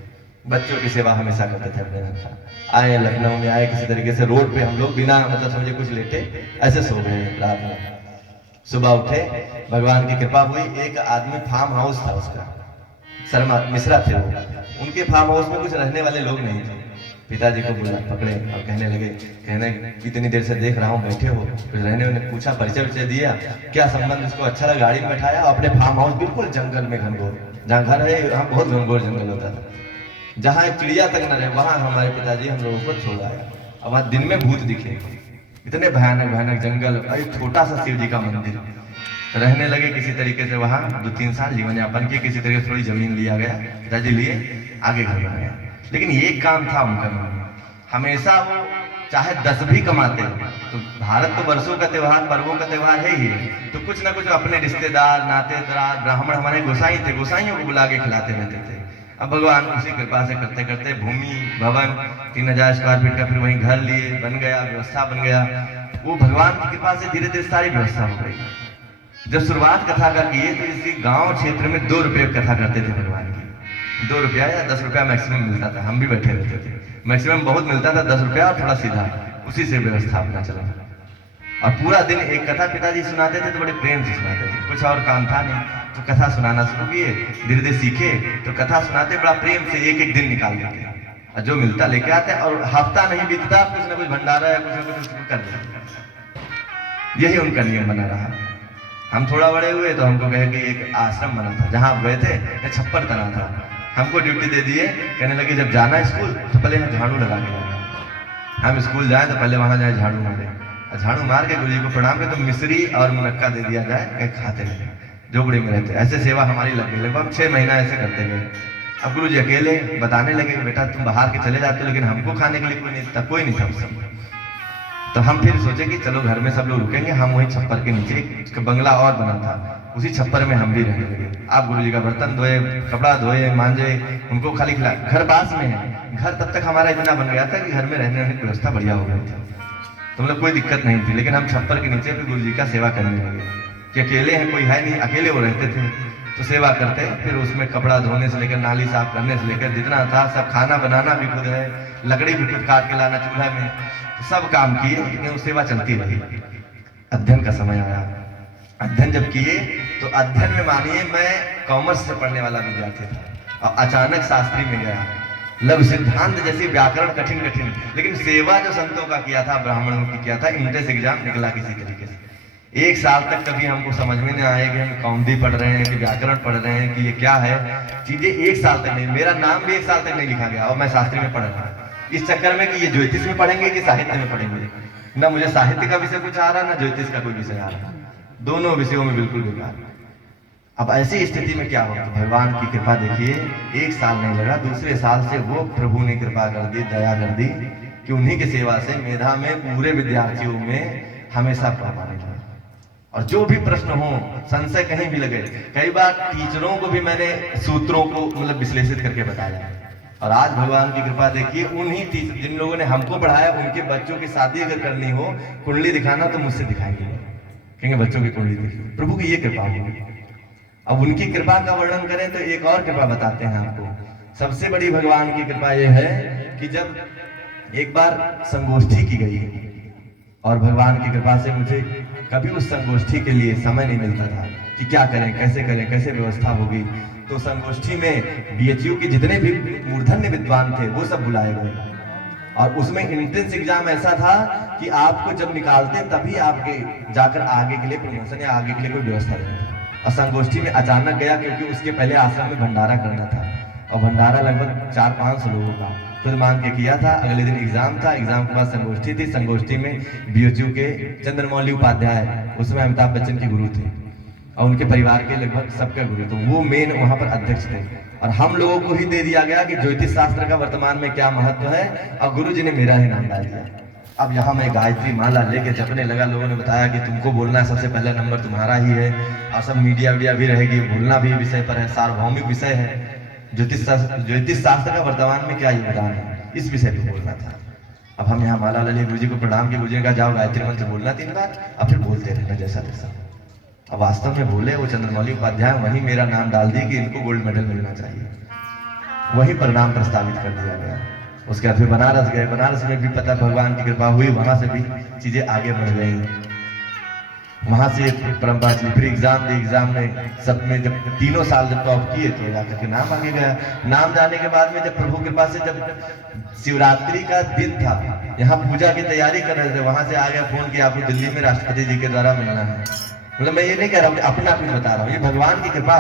बच्चों की सेवा हमेशा करते थे अपने घर का। आए लखनऊ में आए, किसी तरीके से रोड पे हम लोग बिना मतलब समझे कुछ लेटे ऐसे सो गए रात में। सुबह उठे, भगवान की कृपा हुई, एक आदमी फार्म हाउस था उसका, शर्मा मिश्रा थे वो, उनके फार्म हाउस में कुछ रहने वाले लोग नहीं थे। पिताजी को बुला पकड़े और कहने लगे, कहने कितनी देर से देख रहा हूँ बैठे हो, कुछ रहने उन्हें पूछा, परिचय दिया, क्या संबंध, उसको अच्छा लगा, गाड़ी में बैठाया और अपने फार्म हाउस बिल्कुल जंगल में घनघोर, जहाँ घर है वहाँ बहुत घनघोर जंगल होता था, जहाँ एक चिड़िया तक न रहे, वहाँ हमारे पिताजी हम लोगों को छोड़ आया। और वहाँ दिन में भूत दिखे, इतने भयानक भयानक जंगल, एक छोटा सा शिव जी का मंदिर। रहने लगे किसी तरीके से वहाँ 2-3 साल जीवन यापन किए। किसी तरीके से थोड़ी जमीन लिया गया, पिताजी लिए, आगे घर बन गया। लेकिन ये काम था उनका, हमेशा वो चाहे 10 भी कमाते तो भारत तो वर्षों का त्योहार, पर्वों का त्योहार है ही, तो कुछ ना कुछ अपने रिश्तेदार नातेदार ब्राह्मण हमारे गोसाई थे, गोसाइयों को बुला के खिलाते रहते थे। अब भगवान उसी कृपा से करते करते भूमि भवन 3000 स्क्वायर फीट का फिर वहीं घर लिए, बन गया, व्यवस्था बन गया। वो भगवान की कृपा से धीरे धीरे सारी व्यवस्था हो गई। जब शुरुआत कथा का किए तो इसी गांव क्षेत्र में 2 रुपये कथा करते थे भगवान की। 2 रुपया या 10 रुपया मैक्सिमम मिलता था, हम भी बैठे रहते थे, मैक्सिमम बहुत मिलता था 10 रुपया और थोड़ा सीधा, उसी से व्यवस्था अपना चला। और पूरा दिन एक कथा पिताजी सुनाते थे तो बड़े प्रेम से सुनाते थे, कुछ और काम था नहीं, तो कथा सुनाना शुरू किए, धीरे धीरे सीखे, तो कथा सुनाते बड़ा प्रेम से एक एक दिन निकाल देते और जो मिलता लेके आते, और हफ्ता नहीं बीतता कुछ ना कुछ भंडारा है, कुछ ना कुछ कर देते। यही उनका नियम बना रहा। हम थोड़ा बड़े हुए तो हमको कहे कि एक आश्रम बना था, जहाँ आप गए थे छप्पर तना था, हमको ड्यूटी दे दिए, कहने लगे जब जाना स्कूल तो पहले यहाँ झाड़ू लगा के जाना, हम स्कूल जाए तो पहले वहाँ जाए झाड़ू मारे, और झाड़ू मार के गुरु जी को प्रणाम के तो मिश्री और मुनक्का दे दिया जाए, कहीं खाते रहे, झोपड़ी में रहते। ऐसे सेवा हमारी लग गई, लगभग 6 महीना ऐसे करते गए। अब गुरु जी अकेले बताने लगे बेटा तुम बाहर के चले जाते हो, लेकिन हमको खाने के लिए कोई नहीं था उस समय। तो हम फिर सोचे कि चलो घर में सब लोग रुकेंगे, हम वही छप्पर के नीचे, उसका बंगला और बना था, उसी छप्पर में हम भी रहने लगे। आप गुरु जी का बर्तन धोए, कपड़ा धोए, मांजे, उनको खाली खिला, घर पास में है। घर तब तक हमारा इतना बन गया था कि घर में रहने की व्यवस्था बढ़िया हो गई थी, तो मतलब कोई दिक्कत नहीं थी। लेकिन हम छप्पर के नीचे भी गुरु जी का सेवा करने लगे कि अकेले हैं, कोई है नहीं, अकेले वो रहते थे तो सेवा करते। फिर उसमें कपड़ा धोने से लेकर नाली साफ करने से लेकर जितना था सब, खाना बनाना भी खुद है, लकड़ी भी खुद काट के लाना चूल्हा में, सब काम किए, लेकिन वो सेवा चलती रही। अध्ययन का समय आया, अध्ययन जब किए तो अध्ययन में मानिए मैं कॉमर्स से पढ़ने वाला विद्यार्थी था और अचानक शास्त्री में गया। लघु सिद्धांत जैसे व्याकरण कठिन कठिन, लेकिन सेवा जो संतों का किया था, ब्राह्मणों की किया था, इंट्रेंस एग्जाम निकला किसी तरीके से। 1 साल तक कभी हमको समझ में नहीं आया कि हम कौमुदी पढ़ रहे हैं कि व्याकरण पढ़ रहे हैं कि ये क्या है, चीजें 1 साल तक नहीं, मेरा नाम भी 1 साल तक नहीं लिखा गया और मैं शास्त्री में पढ़ रहा हूँ इस चक्कर में कि ये ज्योतिष में पढ़ेंगे कि साहित्य में पढ़ेंगे। ना मुझे साहित्य का विषय कुछ आ रहा, ना ज्योतिष का कोई विषय आ रहा, दोनों विषयों में बिल्कुल बेकार। अब ऐसी स्थिति में क्या होगा, भगवान की कृपा देखिए, 1 साल नहीं लगा, दूसरे साल से वो प्रभु ने कृपा कर दी, दया कर दी कि उन्हीं की सेवा से मेधा में पूरे विद्यार्थियों में हमेशा पढ़ाने लगा। और जो भी प्रश्न हो, संशय कहीं भी लगे, कई बार टीचरों को भी मैंने सूत्रों को मतलब विश्लेषित करके बताया। और आज भगवान की कृपा देखिए, उन्हीं टीचर जिन लोगों ने हमको पढ़ाया, उनके बच्चों की शादी अगर करनी हो, कुंडली दिखाना तो मुझसे दिखाएंगे, कहेंगे बच्चों की कुंडली देखिए। प्रभु की ये कृपा होगी। अब उनकी कृपा का वर्णन करें तो एक और कृपा बताते हैं आपको। सबसे बड़ी भगवान की कृपा यह है कि जब एक बार संगोष्ठी की गई और भगवान की कृपा से मुझे कभी उस संगोष्ठी के लिए समय नहीं मिलता था कि क्या करें, कैसे व्यवस्था होगी, तो संगोष्ठी में बीएचयू के जितने भी मूर्धन्य विद्वान थे वो सब बुलाए गए। और उसमें एंट्रेंस एग्जाम ऐसा था कि आपको जब निकालते तभी आपके जाकर आगे के लिए प्रमोशन या आगे के लिए कोई व्यवस्था नहीं था। और संगोष्ठी में अचानक गया क्योंकि उसके पहले आश्रम में भंडारा करना था और भंडारा लगभग 400-500 लोगों का खुद मांग के किया था। अगले दिन एग्जाम था, एग्जाम के बाद संगोष्ठी थी। संगोष्ठी में बीएचयू के चंद्रमौली उपाध्याय, उसमें अमिताभ बच्चन के गुरु थे और उनके परिवार के लगभग सबका गुरु, तो वो मेन वहां पर अध्यक्ष थे। और हम लोगों को ही दे दिया गया कि ज्योतिष शास्त्र का वर्तमान में क्या महत्व है, और गुरु जी ने मेरा ही नाम डाल दिया। अब यहाँ मैं गायत्री माला लेके जपने लगा, लोगों ने बताया कि तुमको बोलना है, सबसे पहला नंबर तुम्हारा ही है, और सब मीडिया भी रहेगी, बोलना भी विषय पर है, सार्वभौमिक विषय है, ज्योतिष शास्त्र का वर्तमान में क्या योगदान है, इस विषय पर बोलना था। अब हम यहाँ माला ललित गुरु जी को प्रणाम किया, गुरु जी ने कहा जाओ गायत्री मंत्र बोलना 3 बार, अब फिर बोलते रहना जैसा तैसा। अब वास्तव में बोले वो चंद्रमौली उपाध्याय, वहीं मेरा नाम डाल दिए कि इनको गोल्ड मेडल मिलना चाहिए, वहीं पर नाम प्रस्तावित कर दिया गया। उसके बाद फिर बनारस गए, बनारस में भी पता भगवान की कृपा हुई, वहां से भी चीजें आगे बढ़ गई। वहां से परंपरा चली, फिर एग्जाम दी, एग्जाम में सब में जब 3 साल जब टॉप किए तो जाकर के नाम आगे गया। नाम जाने के बाद में जब प्रभु कृपा से जब शिवरात्रि का दिन था, यहाँ पूजा की तैयारी कर रहे थे, वहां से आ गया फोन कि आपको दिल्ली में राष्ट्रपति जी के द्वारा मिलना है। मतलब मैं ये नहीं कह रहा हूँ कि अपना कुछ बता रहा हूँ, ये भगवान की कृपा।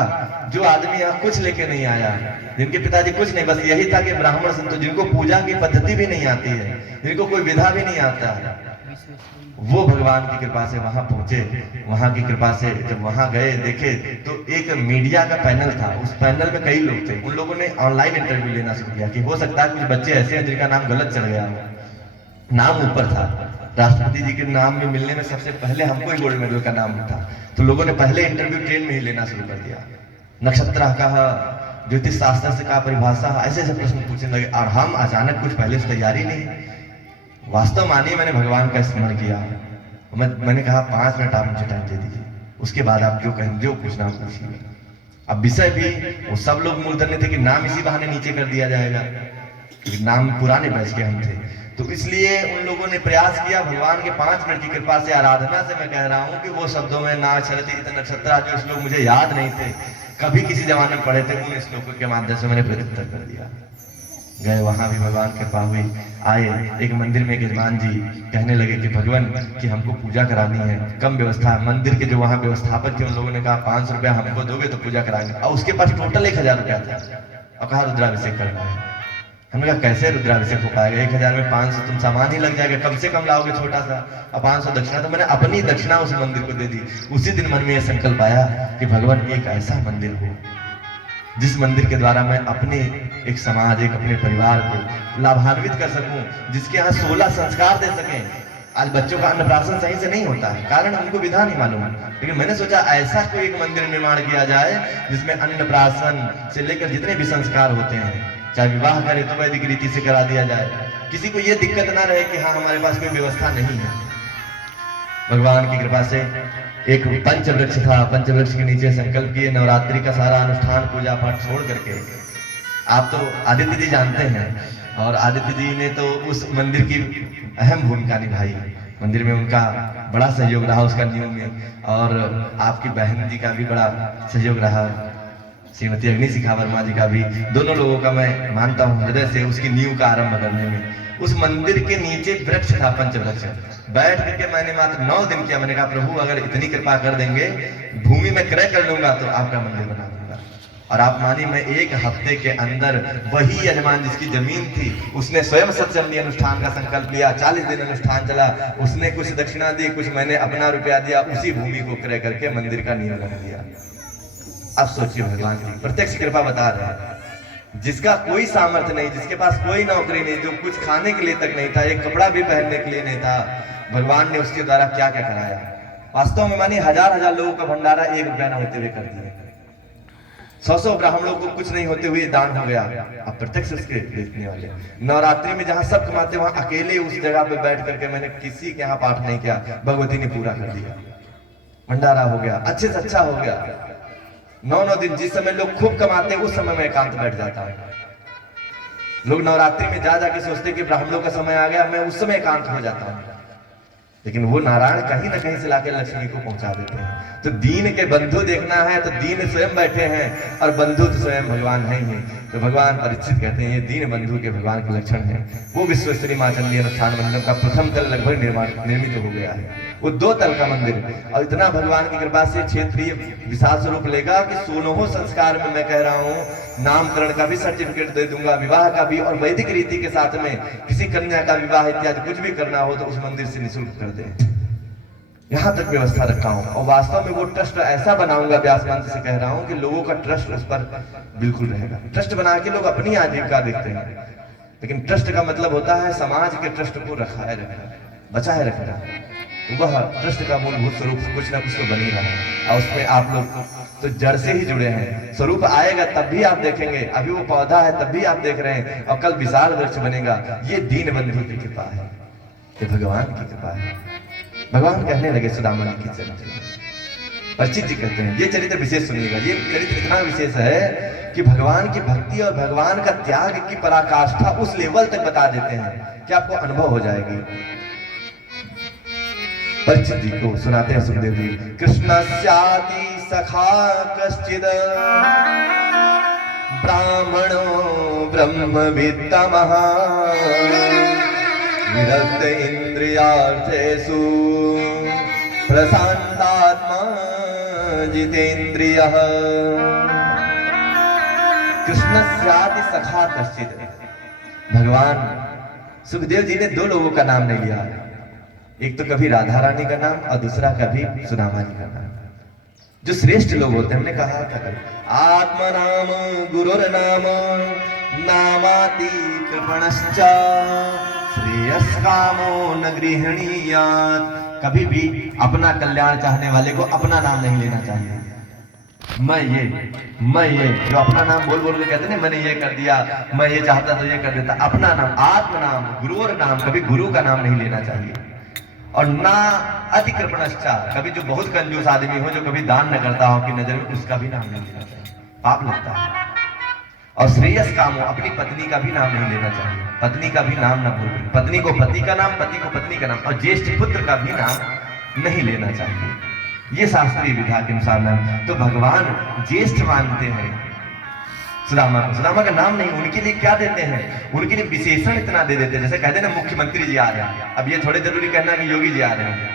जो आदमी यहाँ कुछ लेके नहीं आया, जिनके पिताजी कुछ नहीं, बस यही था कि ब्राह्मण संत, जिनको पूजा की पद्धति भी नहीं आती है, जिनको कोई विधा भी नहीं आता है, वो भगवान की कृपा से वहां पहुंचे। वहां की कृपा से जब वहां गए, देखे तो एक मीडिया का पैनल था, उस पैनल में कई लोग थे। उन लोगों ने ऑनलाइन इंटरव्यू लेना शुरू किया कि हो सकता है कुछ बच्चे ऐसे हैं जिनका नाम गलत चढ़ गया हो, नाम ऊपर था। राष्ट्रपति जी के नाम में मिलने में सबसे पहले हमको ही गोल्ड मेडल का नाम था, तो लोगों ने पहले इंटरव्यू ट्रेन में ही लेना शुरू कर दिया। नक्षत्र कहा, ज्योतिष शास्त्र से कहा परिभाषा, ऐसे ऐसे प्रश्न पूछने लगे। और हम अचानक कुछ पहले से तैयारी नहीं, वास्तव मानिए मैंने भगवान का स्मरण किया। मैंने कहा 5 मिनट आप मुझे टाइम दे दीजिए, उसके बाद आप जो कहें, जो पूछना पूछिए। अब विषय भी वो सब लोग मूर्धन्य थे कि नाम इसी बहाने नीचे कर दिया जाएगा, नाम पुराने बैच के हम थे, तो इसलिए उन लोगों ने प्रयास किया। भगवान के 5 मिनट की कृपा से, आराधना से मैं कह रहा हूँ कि वो शब्दों में ना चलती नक्षत्र, जो श्लोक मुझे याद नहीं थे, कभी किसी जमाने में पढ़े थे, उन श्लोकों के माध्यम से मैंने प्रत्युत्तर कर दिया। गए वहां भी भगवान कृपा हुई। आए एक मंदिर में एक यजमान जी कहने लगे कि भगवान कि हमको पूजा करानी है, कम व्यवस्था है। मंदिर के जो वहां व्यवस्थापक थे उन लोगों ने कहा 500 रुपया हमको दोगे तो पूजा कराएंगे, और उसके पास टोटल 1000 रुपया था, और कहा रुद्राभिषेक करना है। हमने कहा कैसे रुद्राभिषेक हो पाएगा, 1000 में 500 तुम सामान ही लग जाएगा, कम से कम लाओगे छोटा सा, और 500 दक्षिणा। तो मैंने अपनी दक्षिणा उस मंदिर को दे दी। उसी दिन मन में यह संकल्प आया कि भगवान एक ऐसा मंदिर हो जिस मंदिर के द्वारा मैं अपने एक समाज, एक अपने परिवार को लाभान्वित कर सकूं, जिसके यहाँ 16 संस्कार दे सकें। आज बच्चों का अन्नप्राशन सही से नहीं होता है, कारण उनको विधा नहीं मालूम, लेकिन मैंने सोचा ऐसा कोई एक मंदिर निर्माण किया जाए जिसमें अन्नप्राशन से लेकर जितने भी संस्कार होते हैं, चाहे विवाह करे तो वैदिक रीति से करा दिया जाए, किसी को ये दिक्कत ना रहे कि हाँ हमारे पास कोई व्यवस्था नहीं है। भगवान की कृपा से एक पंचवृक्ष था, पंचवृक्ष के नीचे संकल्प किए, नवरात्रि का सारा अनुष्ठान पूजा पाठ छोड़ करके, आप तो आदित्य जी जानते हैं, और आदित्य जी ने तो उस मंदिर की अहम भूमिका निभाई। मंदिर में उनका बड़ा सहयोग रहा उसका नींव में, और आपकी बहन जी का भी बड़ा सहयोग रहा, श्रीमती अग्नि शिखा वर्मा जी का भी। दोनों लोगों का मैं मानता हूँ हृदय से उसकी नींव का आरंभ करने में। उस मंदिर के नीचे वृक्ष था, पंचवृक्ष। बैठ करके मैंने मात्र 9 दिन किया। मैंने कहा प्रभु अगर इतनी कृपा कर देंगे, भूमि में क्रय कर लूंगा तो आपका मंदिर बना दूंगा। और आप मानिए मैं 1 हफ्ते के अंदर वही यजमान जिसकी जमीन थी उसने स्वयं सत्संगी अनुष्ठान का संकल्प लिया। 40 दिन अनुष्ठान चला, उसने कुछ दक्षिणा दी, कुछ मैंने अपना रुपया दिया, उसी भूमि को क्रय करके मंदिर का नियम रख दिया। अब सोचिए भगवान की प्रत्यक्ष कृपा बता रहे हैं। जिसका कोई सामर्थ्य नहीं, जिसके पास कोई नौकरी नहीं, जो कुछ खाने के लिए तक नहीं था, एक कपड़ा भी पहनने के लिए नहीं था, भगवान ने उसके द्वारा क्या क्या कराया। वास्तव में मानिए 1000 लोगों का भंडारा 1 रुपया न होते हुए कर दिया। 100 ब्राह्मणों को कुछ नहीं होते हुए दान हो गया। अब प्रत्यक्ष उसके देखने वाले। नवरात्रि में जहां सब कमाते वहां अकेले उस जगह पे बैठ करके मैंने किसी के यहाँ पाठ नहीं किया, भगवती ने पूरा कर दिया। भंडारा हो गया, अच्छे से अच्छा हो गया। 9 दिन जिस समय लोग खूब कमाते उस समय मैं एकांत बैठ जाता हूं। लोग नवरात्रि में जा जाके सोचते कि ब्राह्मणों का समय आ गया, मैं उस समय एकांत हो जाता हूं। लेकिन वो नारायण कहीं ना कहीं से लाके लक्ष्मी को पहुंचा देते हैं। तो दीन के बंधु देखना है तो दीन स्वयं बैठे हैं, और बंधु तो स्वयं भगवान है ही। तो भगवान परीक्षित कहते हैं ये दीन बंधु के भगवान के लक्षण है। वो विश्वेश्वरी मां चंडी अनुष्ठान मंडप का प्रथम तल लगभग निर्मित हो गया है। वो 2 तल का मंदिर, और इतना भगवान की कृपा से क्षेत्रीय विशाल स्वरूप लेगा कि 16 संस्कार में मैं कह रहा हूँ नामकरण का भी सर्टिफिकेट दे दूंगा, विवाह का भी, और वैदिक रीति के साथ में किसी कन्या का विवाह इत्यादि कुछ भी करना हो तो उस मंदिर से निःशुल्क कर दे। यहाँ तक व्यवस्था रखा हूँ। और वास्तव में वो ट्रस्ट ऐसा बनाऊंगा, व्यास मंत्र से कह रहा हूँ कि लोगों का ट्रस्ट उस पर बिल्कुल रहेगा। ट्रस्ट बना के लोग अपनी आजीविका देखते हैं, लेकिन ट्रस्ट का मतलब होता है समाज के ट्रस्ट को रखाए रखना, बचाए रखना। तो वह ट्रस्ट का मूलभूत स्वरूप कुछ ना कुछ तो बनी रहा है, और उसमें आप लोग तो जड़ से ही जुड़े हैं। स्वरूप आएगा तब भी आप देखेंगे, अभी वो पौधा है तब भी आप देख रहे हैं, और कल विशाल वृक्ष बनेगा। ये दीन बंधु की कृपा है, ये भगवान की कृपा है। भगवान कहने लगे सुदामा जी की चरित्र। परिचित जी कहते हैं ये चरित्र विशेष सुनिएगा। ये चरित्र इतना विशेष है कि भगवान की भक्ति और भगवान का त्याग की पराकाष्ठा उस लेवल तक बता देते हैं कि आपको अनुभव हो जाएगी। परिचित जी को सुनाते हैं सुखदेव जी। कृष्णस्याति सखा कश्चिद ब्राह्मणो ब्रह्मवित्तमः विरक्त इंद्रियार्थेषु प्रशांतात्मा जितेन्द्रियः। कृष्णस्याति सखा कश्चिद। भगवान सुखदेव जी ने 2 लोगों का नाम नहीं लिया, एक तो कभी राधा रानी का नाम और दूसरा कभी सुदामा जी का नाम। जो श्रेष्ठ लोग होते हैं, हमने कहा था कल, आत्मा नाम गुरुर नाम नामाति कृपणश्च श्रेयस्कामो न गृहणीयात्। कभी भी अपना कल्याण चाहने वाले को अपना नाम नहीं लेना चाहिए। मैं ये जो अपना नाम बोल बोल के कहते हैं मैंने ये कर दिया, मैं ये चाहता तो ये कर देता। अपना नाम, आत्म नाम, गुरु और नाम, कभी गुरु का नाम नहीं लेना चाहिए। और ना अतिकृपणश्चा, कभी जो बहुत कंजूस आदमी हो, जो कभी दान न करता हो कि नजर में, उसका भी नाम नहीं लेना चाहिए, पाप लगता है। और श्रेयस काम हो, अपनी पत्नी का भी नाम नहीं लेना चाहिए, पत्नी का भी नाम न भूलें। पत्नी को पति का नाम, पति को पत्नी का नाम, और ज्येष्ठ पुत्र का भी नाम नहीं लेना चाहिए। ये शास्त्रीय विधा के अनुसार नाम। तो भगवान ज्येष्ठ मानते हैं सुदामा को। सुदामा का नाम नहीं, उनके लिए क्या देते हैं, उनके लिए विशेषण इतना दे देते हैं। जैसे कहते हैं ना मुख्यमंत्री जी आ रहे हैं, अब ये थोड़े जरूरी कहना कि योगी जी आ रहे हैं।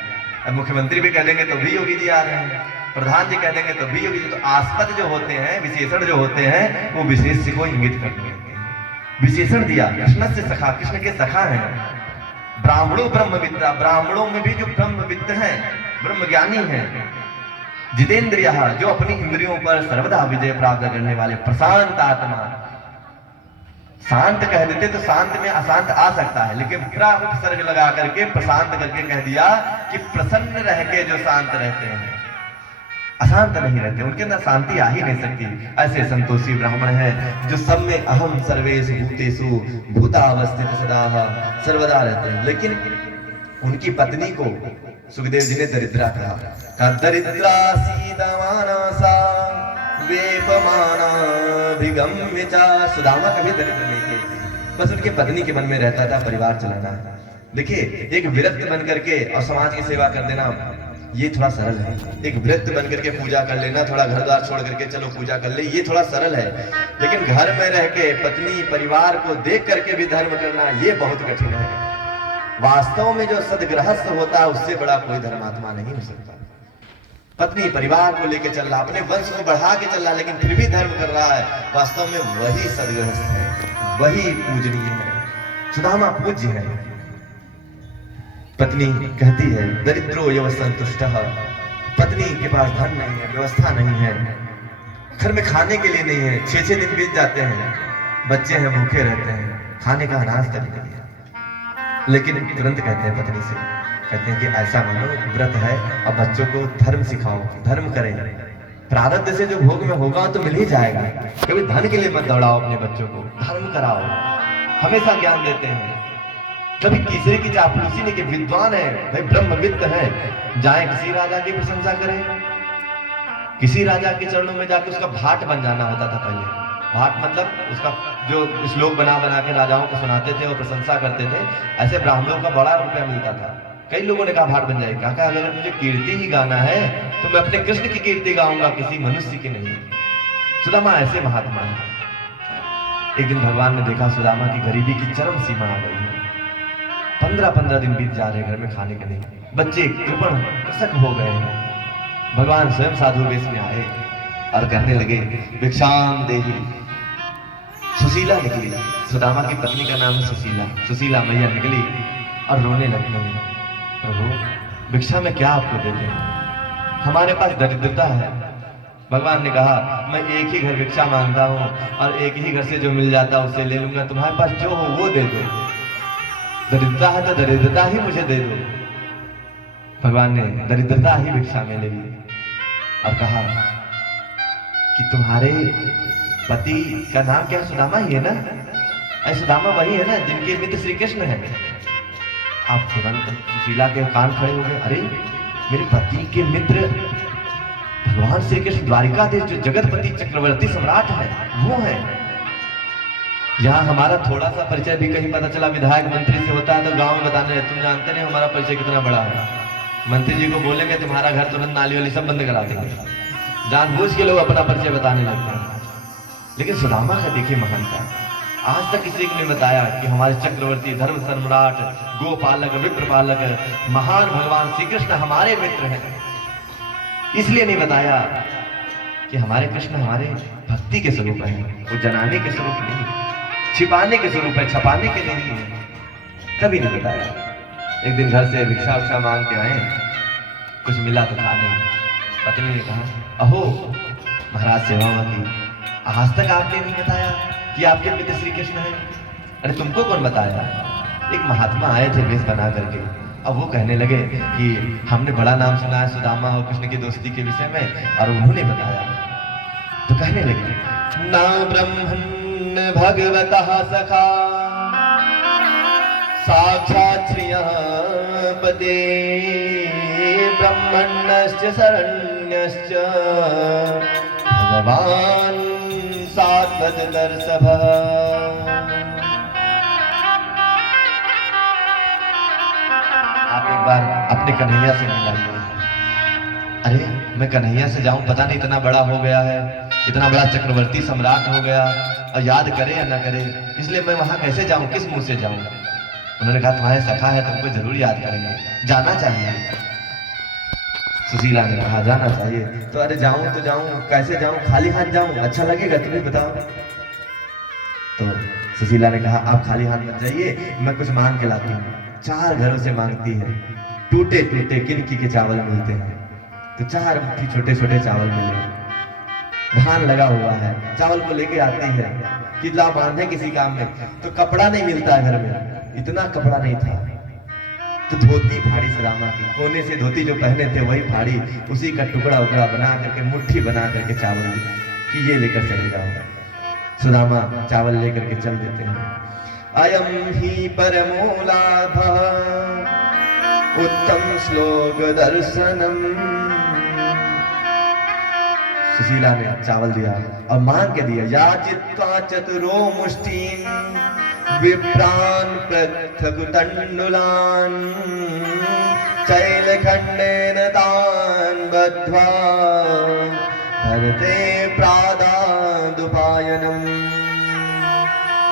अब मुख्यमंत्री भी कह देंगे तो भी योगी जी आ रहे हैं, प्रधान जी कह देंगे तो भी योगी जी। तो आस्पद जो होते हैं, विशेषण जो होते हैं, वो विशेष को इंगित करते हैं। विशेषण दिया कृष्ण से सखा, कृष्ण के सखा हैं। ब्राह्मणों ब्रह्मविद्या, ब्राह्मणों में भी जो ब्रह्मविद्ध हैं, ब्रह्म ज्ञानी हैं। जितेंद्रिय, जो अपनी इंद्रियों पर सर्वदा विजय प्राप्त करने वाले। प्रशांत आत्मा, शांत कह देते तो शांत में अशांत आ सकता है, लेकिन पूरा उपसर्ग लगा करके प्रशांत करके कह दिया कि प्रसन्न रह के जो शांत रहते हैं, अशांत नहीं रहते, उनके अंदर शांति आ ही नहीं सकती। ऐसे संतोषी ब्राह्मण हैं जो सब में अहम सर्वेषु भूतेषु भूतावस्थित सदा सर्वदा रहते हैं। लेकिन उनकी पत्नी को सुखदेव जी ने दरिद्रा कहा। दरिद्रा सीदमानसा वेपमाना भिगम्य चा। सुदामा कभी दरिद्र नहीं थे, बस उनके पत्नी के मन में रहता था परिवार चलाना। देखिए, एक विरक्त बन करके और समाज की सेवा कर देना ये थोड़ा सरल है। एक विरक्त बन करके पूजा कर लेना, थोड़ा घर द्वार छोड़ करके चलो पूजा कर ले, ये थोड़ा सरल है। लेकिन घर में रह के पत्नी परिवार को देख करके भी धर्म करना ये बहुत कठिन है। वास्तव में जो सदगृहस्थ होता है उससे बड़ा कोई धर्मात्मा नहीं हो सकता। पत्नी परिवार को लेकर चल रहा, अपने वंश को बढ़ा के चल रहा, लेकिन फिर भी धर्म कर रहा है, वास्तव में वही सदगृहस्थ है, वही पूजनीय है। सुदामा पूज्य है। पत्नी कहती है दरिद्रो यव संतुष्टः, पत्नी के पास धन नहीं है, व्यवस्था नहीं है, घर में खाने के लिए नहीं है, 6-6 दिन बीत जाते हैं, बच्चे हैं भूखे रहते हैं, खाने का अनाज तक नहीं है। लेकिन तुरंत कहते हैं पत्नी से, कहते हैं कि ऐसा मानो व्रत है और बच्चों को धर्म सिखाओ, धर्म करें, प्रारब्ध से जो भोग में होगा तो मिल ही जाएगा। कभी धन के लिए मत दौड़ाओ अपने बच्चों को, धर्म कराओ। हमेशा ज्ञान देते हैं। कभी तीसरे की चापलूसी नहीं, कि विद्वान है भाई, ब्रह्मविद है, जाए किसी राजा की प्रशंसा करें, किसी राजा के चरणों में जाकर उसका भाट बन जाना होता था पहले। भाट मतलब उसका जो श्लोक बना बना के राजाओं को सुनाते थे और प्रशंसा करते थे, ऐसे ब्राह्मणों का बड़ा रुपया मिलता था। कई लोगों ने कहा भाट बन जाएगा, कहा अगर मुझे कीर्ति ही गाना है तो मैं अपने कृष्ण की कीर्ति गाऊंगा, किसी मनुष्य की नहीं। सुदामा ऐसे महात्मा है। एक दिन भगवान ने देखा सुदामा की गरीबी की चरम सीमा आ गई है। 15-15 दिन बीत जा रहे, घर में खाने के नहीं, बच्चे कृपण कृषक हो गए हैं। भगवान स्वयं साधु वेश में आए और कहने लगे भिक्षाम देहि। सुशीला निकली, सुदामा की पत्नी का नाम है सुशीला। सुशीला मैया निकली और रोने लगी, प्रभु भिक्षा में क्या आपको दे दें, हमारे पास दरिद्रता है। भगवान ने कहा मैं एक ही घर भिक्षा मांगता हूँ और एक ही घर से जो मिल जाता है उससे ले लूंगा, तुम्हारे पास जो हो वो दे दो, दरिद्रता है तो दरिद्रता ही मुझे दे दो। भगवान ने दरिद्रता ही भिक्षा में ले ली और कहा कि तुम्हारे पति का नाम क्या, सुदामा ही है ना? अरे सुदामा वही है ना जिनके मित्र श्री कृष्ण है। आप तुरंत सुशीला के कान खड़े हो गए, अरे मेरे पति के मित्र भगवान श्री कृष्ण द्वारिकाधीश जो जगतपति चक्रवर्ती सम्राट है वो है। यहाँ हमारा थोड़ा सा परिचय भी कहीं पता चला विधायक मंत्री से होता है तो गांव में बताने, तुम जानते नहीं हमारा परिचय कितना बड़ा है। मंत्री जी को बोलेंगे तुम्हारा घर तुरंत नाली वाली सब बंद करा देंगे। जानबूझ के लोग अपना परिचय बताने लगते हैं। लेकिन सुदामा का देखिए महानता, आज तक किसी ने बताया कि हमारे चक्रवर्ती धर्म सम्राट गोपालक विप्रपालक महान भगवान श्री कृष्ण हमारे मित्र हैं। इसलिए नहीं बताया कि हमारे कृष्ण हमारे भक्ति के स्वरूप है, वो जनाने के स्वरूप नहीं, छिपाने के स्वरूप है, छपाने के नहीं है। कभी नहीं बताया। एक दिन घर से भिक्षा उक्षा मांग के आए, कुछ मिला तो था नहीं। पत्नी ने कहा अहो महाराज सेवा की, आज तक आपने नहीं बताया कि आपके मित्र श्री कृष्ण है। अरे तुमको कौन बताया? एक महात्मा आए थे वेश बना करके, अब वो कहने लगे कि हमने बड़ा नाम सुना है सुदामा और कृष्ण की दोस्ती के विषय में, और उन्होंने बताया। तो कहने लगे ना ब्रह्मन् भगवतः सखा साक्षात् श्रियःपते ब्रह्मण्यश्च शरण्यश्च भगवान् सात्वत दर्शभः। आप एक बार अपने कन्हैया से मिलाइए। अरे मैं कन्हैया से जाऊं, पता नहीं इतना बड़ा हो गया है, इतना बड़ा चक्रवर्ती सम्राट हो गया, और याद करे या ना करे, इसलिए मैं वहां कैसे जाऊं, किस मुंह से जाऊं? उन्होंने कहा तुम्हारे सखा है, तुमको जरूर याद करेंगे, जाना चाहिए। सुशीला ने कहा जाना चाहिए। तो अरे जाऊं तो जाऊं, कैसे जाऊं, खाली हाथ जाऊं, अच्छा लगेगा तुम्हें बताओ? तो सुशीला ने कहा आप खाली हाथ मत जाइए, मैं कुछ मांग के लाती हूँ। 4 घरों से मांगती है, टूटे टूटे किनकी के चावल मिलते हैं। तो 4 मुट्ठी छोटे छोटे चावल मिले, धान लगा हुआ है, चावल को लेके आती है कि ला बांधे किसी काम में। तो कपड़ा नहीं मिलता घर में, इतना कपड़ा नहीं था। तो धोती फाड़ी सुदामा की, कोने से धोती जो पहने थे वही फाड़ी, उसी का टुकड़ा उकड़ा बना करके मुट्ठी बना करके चावल कि ये लेकर चले जाओ। सुदामा चावल लेकर के चल देते हैं। अयम ही परमो लाभः उत्तम श्लोक दर्शनम। सुशीला ने चावल दिया और मांग के दिया, याचित्वा चतुरो मुष्टिं विप्रान् पृथकुतण्डुलान् चैलखण्डेन तान् बद्ध्वा भरते प्रादादुपायनम्।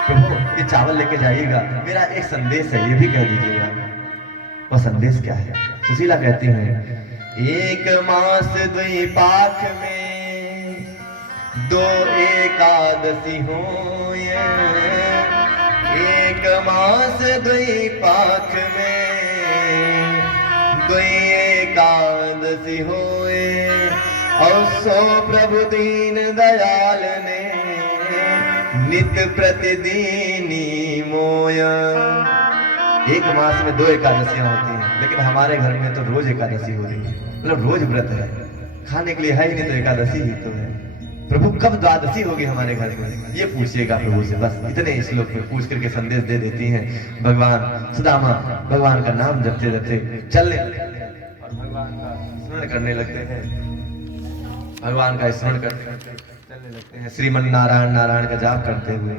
प्रभु ये चावल लेके जाइएगा, मेरा एक संदेश है, ये भी कह दीजिएगा। वो संदेश क्या है? सुशीला कहती हैं, एक मास द्विपाक में दो एकादशी होय, एक मास द्विपाक में दो एकादशी होए, और सो प्रभु दीन दयाल ने नित प्रतिदिनी मोया। एक मास में दो एकादशियां होती हैं, लेकिन हमारे घर में तो रोज एकादशी हो रही है, मतलब रोज व्रत है, खाने के लिए है ही नहीं तो एकादशी ही तो है। प्रभु कब द्वादशी होगी हमारे घर में, ये पूछिएगा प्रभु से। बस इतने श्लोक में पूछ करके संदेश दे देती हैं। भगवान सुदामा भगवान का नाम जपते जपते चलने और भगवान का स्मरण करने लगते हैं, भगवान का स्मरण करते चलने लगते हैं। श्रीमन नारायण नारायण का जाप करते हुए,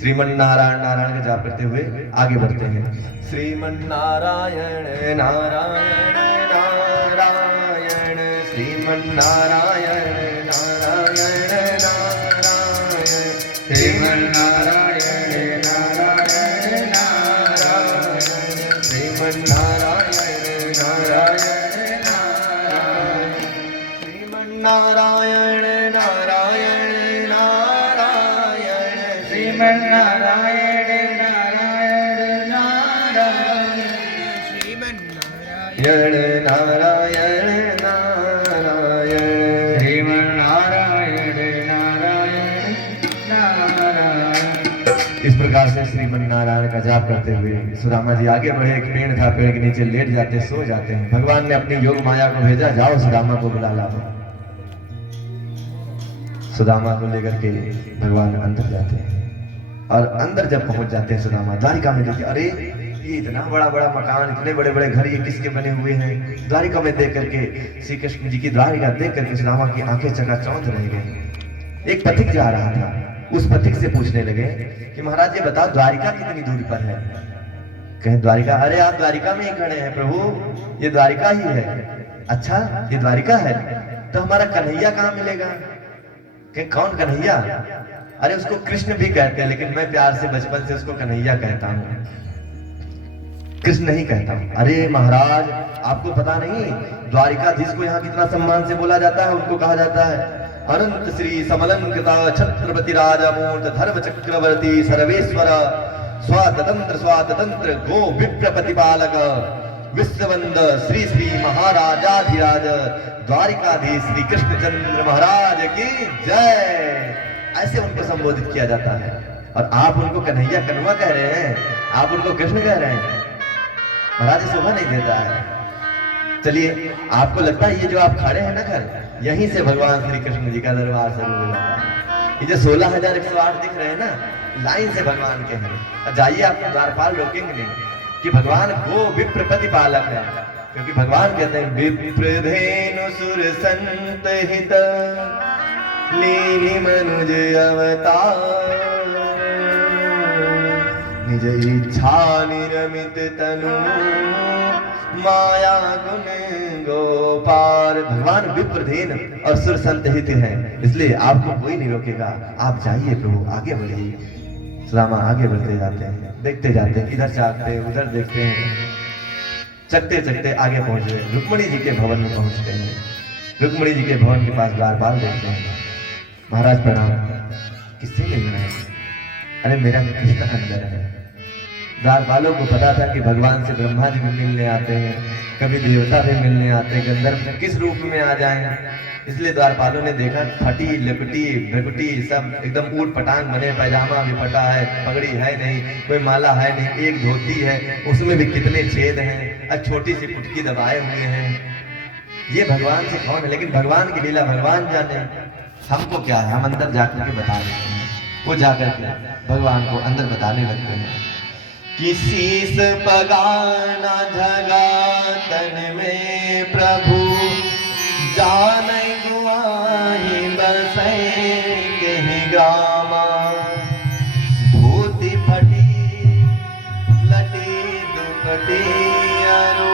श्रीमन नारायण नारायण का जाप करते हुए आगे बढ़ते हैं। श्रीमन नारायण नारायण नारायण, श्रीमन नारायण नारायण नारायण, श्रीमन नारायण नारायण नारायण, श्रीमन नारायण नारायण नारायण, श्रीमन नारायण नारायण नारायण, श्रीमन नारायण नारायण नारायण, श्रीमन नारायण नारायण नारायण, श्रीमन नारायण नारायण नारायण। इस प्रकार से श्रीमन नारायण का जाप करते हुए सुदामा जी आगे बढ़े। एक पेड़ था, पेड़ के नीचे लेट जाते, सो जाते हैं। भगवान ने अपनी योग माया को भेजा, जाओ सुदामा को बुला लाओ। सुदामा को लेकर के भगवान अंदर जाते हैं, और अंदर जब पहुंच जाते हैं सुदामा द्वारिका में, देखिए अरे ये इतना बड़ा बड़ा मकान, इतने बड़े बड़े घर, ये किसके बने हुए हैं। द्वारिका में देख करके, श्री कृष्ण जी की द्वारिका देख करके सुदामा की आंखें चकाचौंध रह गई। एक पथिक जा रहा था, उस पथिक से पूछने लगे कि महाराज ये बताओ द्वारिका कितनी दूरी पर है। कहे द्वारिका, अरे आप द्वारिका में ही खड़े हैं प्रभु, ये द्वारिका ही है। अच्छा ये द्वारिका है, तो हमारा कन्हैया कहाँ मिलेगा। कहे कौन कन्हैया? अरे उसको कृष्ण भी कहते हैं, लेकिन मैं प्यार से बचपन से उसको कन्हैया कहता हूँ, कृष्ण नहीं कहता हूँ। अरे महाराज आपको पता नहीं, द्वारिकाधीश को यहाँ कितना सम्मान से बोला जाता है। उनको कहा जाता है अनंत श्री समलंकृता छत्रपति राजा मूर्त धर्म चक्रवर्ती सर्वेश्वर स्वातंत्र गो विप्र प्रतिपालक विश्ववंद श्री श्री महाराजाधिराज द्वारिकाधीश श्री कृष्णचंद्र महाराज की जय। ऐसे उनको संबोधित किया जाता है, और आप उनको कन्हैया कन्वा कह रहे हैं, आप उनको कृष्ण कह रहे हैं। महाराज शोभा नहीं देता है। चलिए आपको लगता है ये जो आप खड़े हैं ना घर, यहीं से भगवान श्री कृष्ण जी का दरबार शुरू हो जाता है। ये जो 16,108 दिख रहे हैं ना, लाइन से भगवान के हैं। जाइए आपको द्वारपाल रोकेंगे नहीं कि भगवान गो विप्र प्रतिपालक है, क्योंकि भगवान कहते हैं विप्रधेनु सुर संत हित लीनि मनुज अवतार निज इच्छा निरमित तनु माया गुण गोपाल। भगवान विप्रधेन और सुर संत हित हैं, इसलिए आपको कोई नहीं रोकेगा। आप जाइए प्रभु, आगे बढ़िए। सुदामा आगे बढ़ते जाते हैं, देखते जाते हैं, इधर जाते हैं उधर देखते हैं, चलते चलते आगे पहुंच गए। रुक्मणी जी के भवन में पहुंचते हैं। रुक्मणी जी के भवन के पास द्वारपाल देखते हैं। महाराज प्रणाम, किससे मिलना है? अरे मेरा कृष्ण अंदर है। द्वारपालों को पता था कि भगवान से ब्रह्मा जी भी मिलने आते हैं, कभी देवता भी मिलने आते हैं, गंधर्व किस रूप में आ जाएं। इसलिए द्वारपालों ने देखा फटी लपटी भकुटी सब एकदम ऊट पटांग बने, पैजामा भी फटा है, पगड़ी है नहीं, कोई माला है नहीं, एक धोती है उसमें भी कितने छेद हैं, और छोटी सी पुटकी दबाए हुए हैं। ये भगवान से कौन है? लेकिन भगवान की लीला भगवान जाने, हमको क्या है, हम अंदर जाकर के बता देते हैं। वो जाकर के भगवान को अंदर बताने लगते हैं। किसी से पगाना धगा तन में प्रभु जान गुआही बसे के ग्रामा मती अरु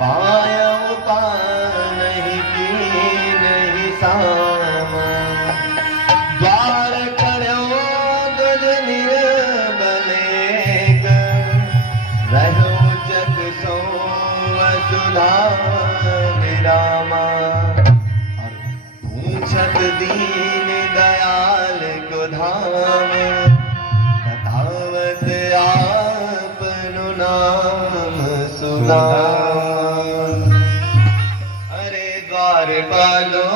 पायउ पानहि की नहीं सामा द्वार करो दुज निर्बलेग रहो जग सो वसुधा विरामा और पूछत दीन दयाल को धाम बतावत आपनु नाम सुनाम अरे द्वार पालो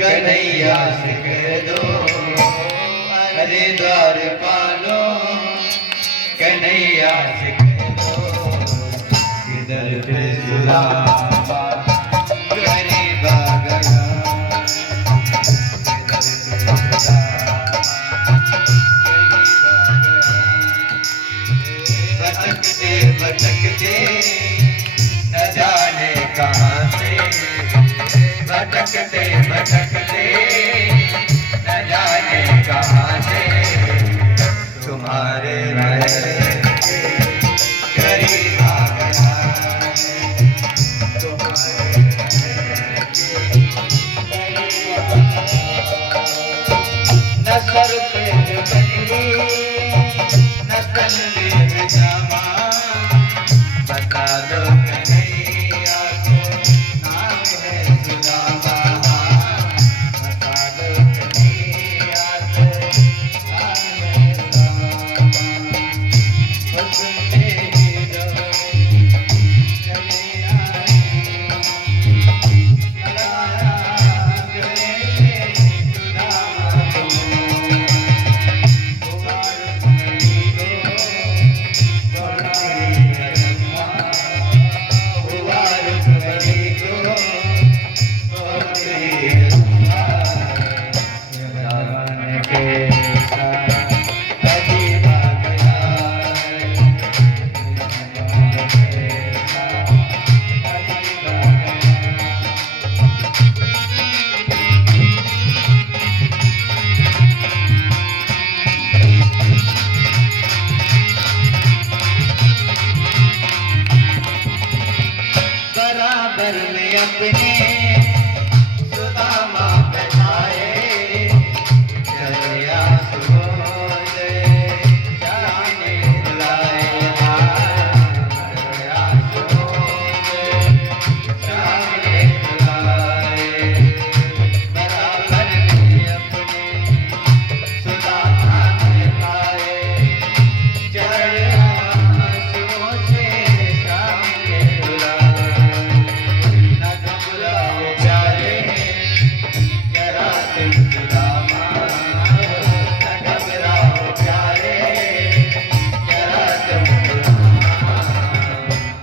कन्हैया सिख दो अरे द्वार पालो कन्हैया सिख दो किधर पे सुदामा गरीबा गया किधर पे सुदामा भटकते भटकते न जाने कहाँ से भटकते भटकते न जाने कहाँ से तुम्हारे करीब आ गया न सर पे बंदी न तन में जामा बता दो कन्हैया को नाम है सुदामा बता दो कन्हैया को नाम है सुदामा सुनते ही रहो चले आए चलाया गए सुदामा को बराबर में अपने सुदामा बैठाए चलिया सुबोध जाने बुलाए चलिया सुबोध जाने बुलाए बराबर में अपने सुदामा बैठाए चलिया सुबोध जाने बुलाए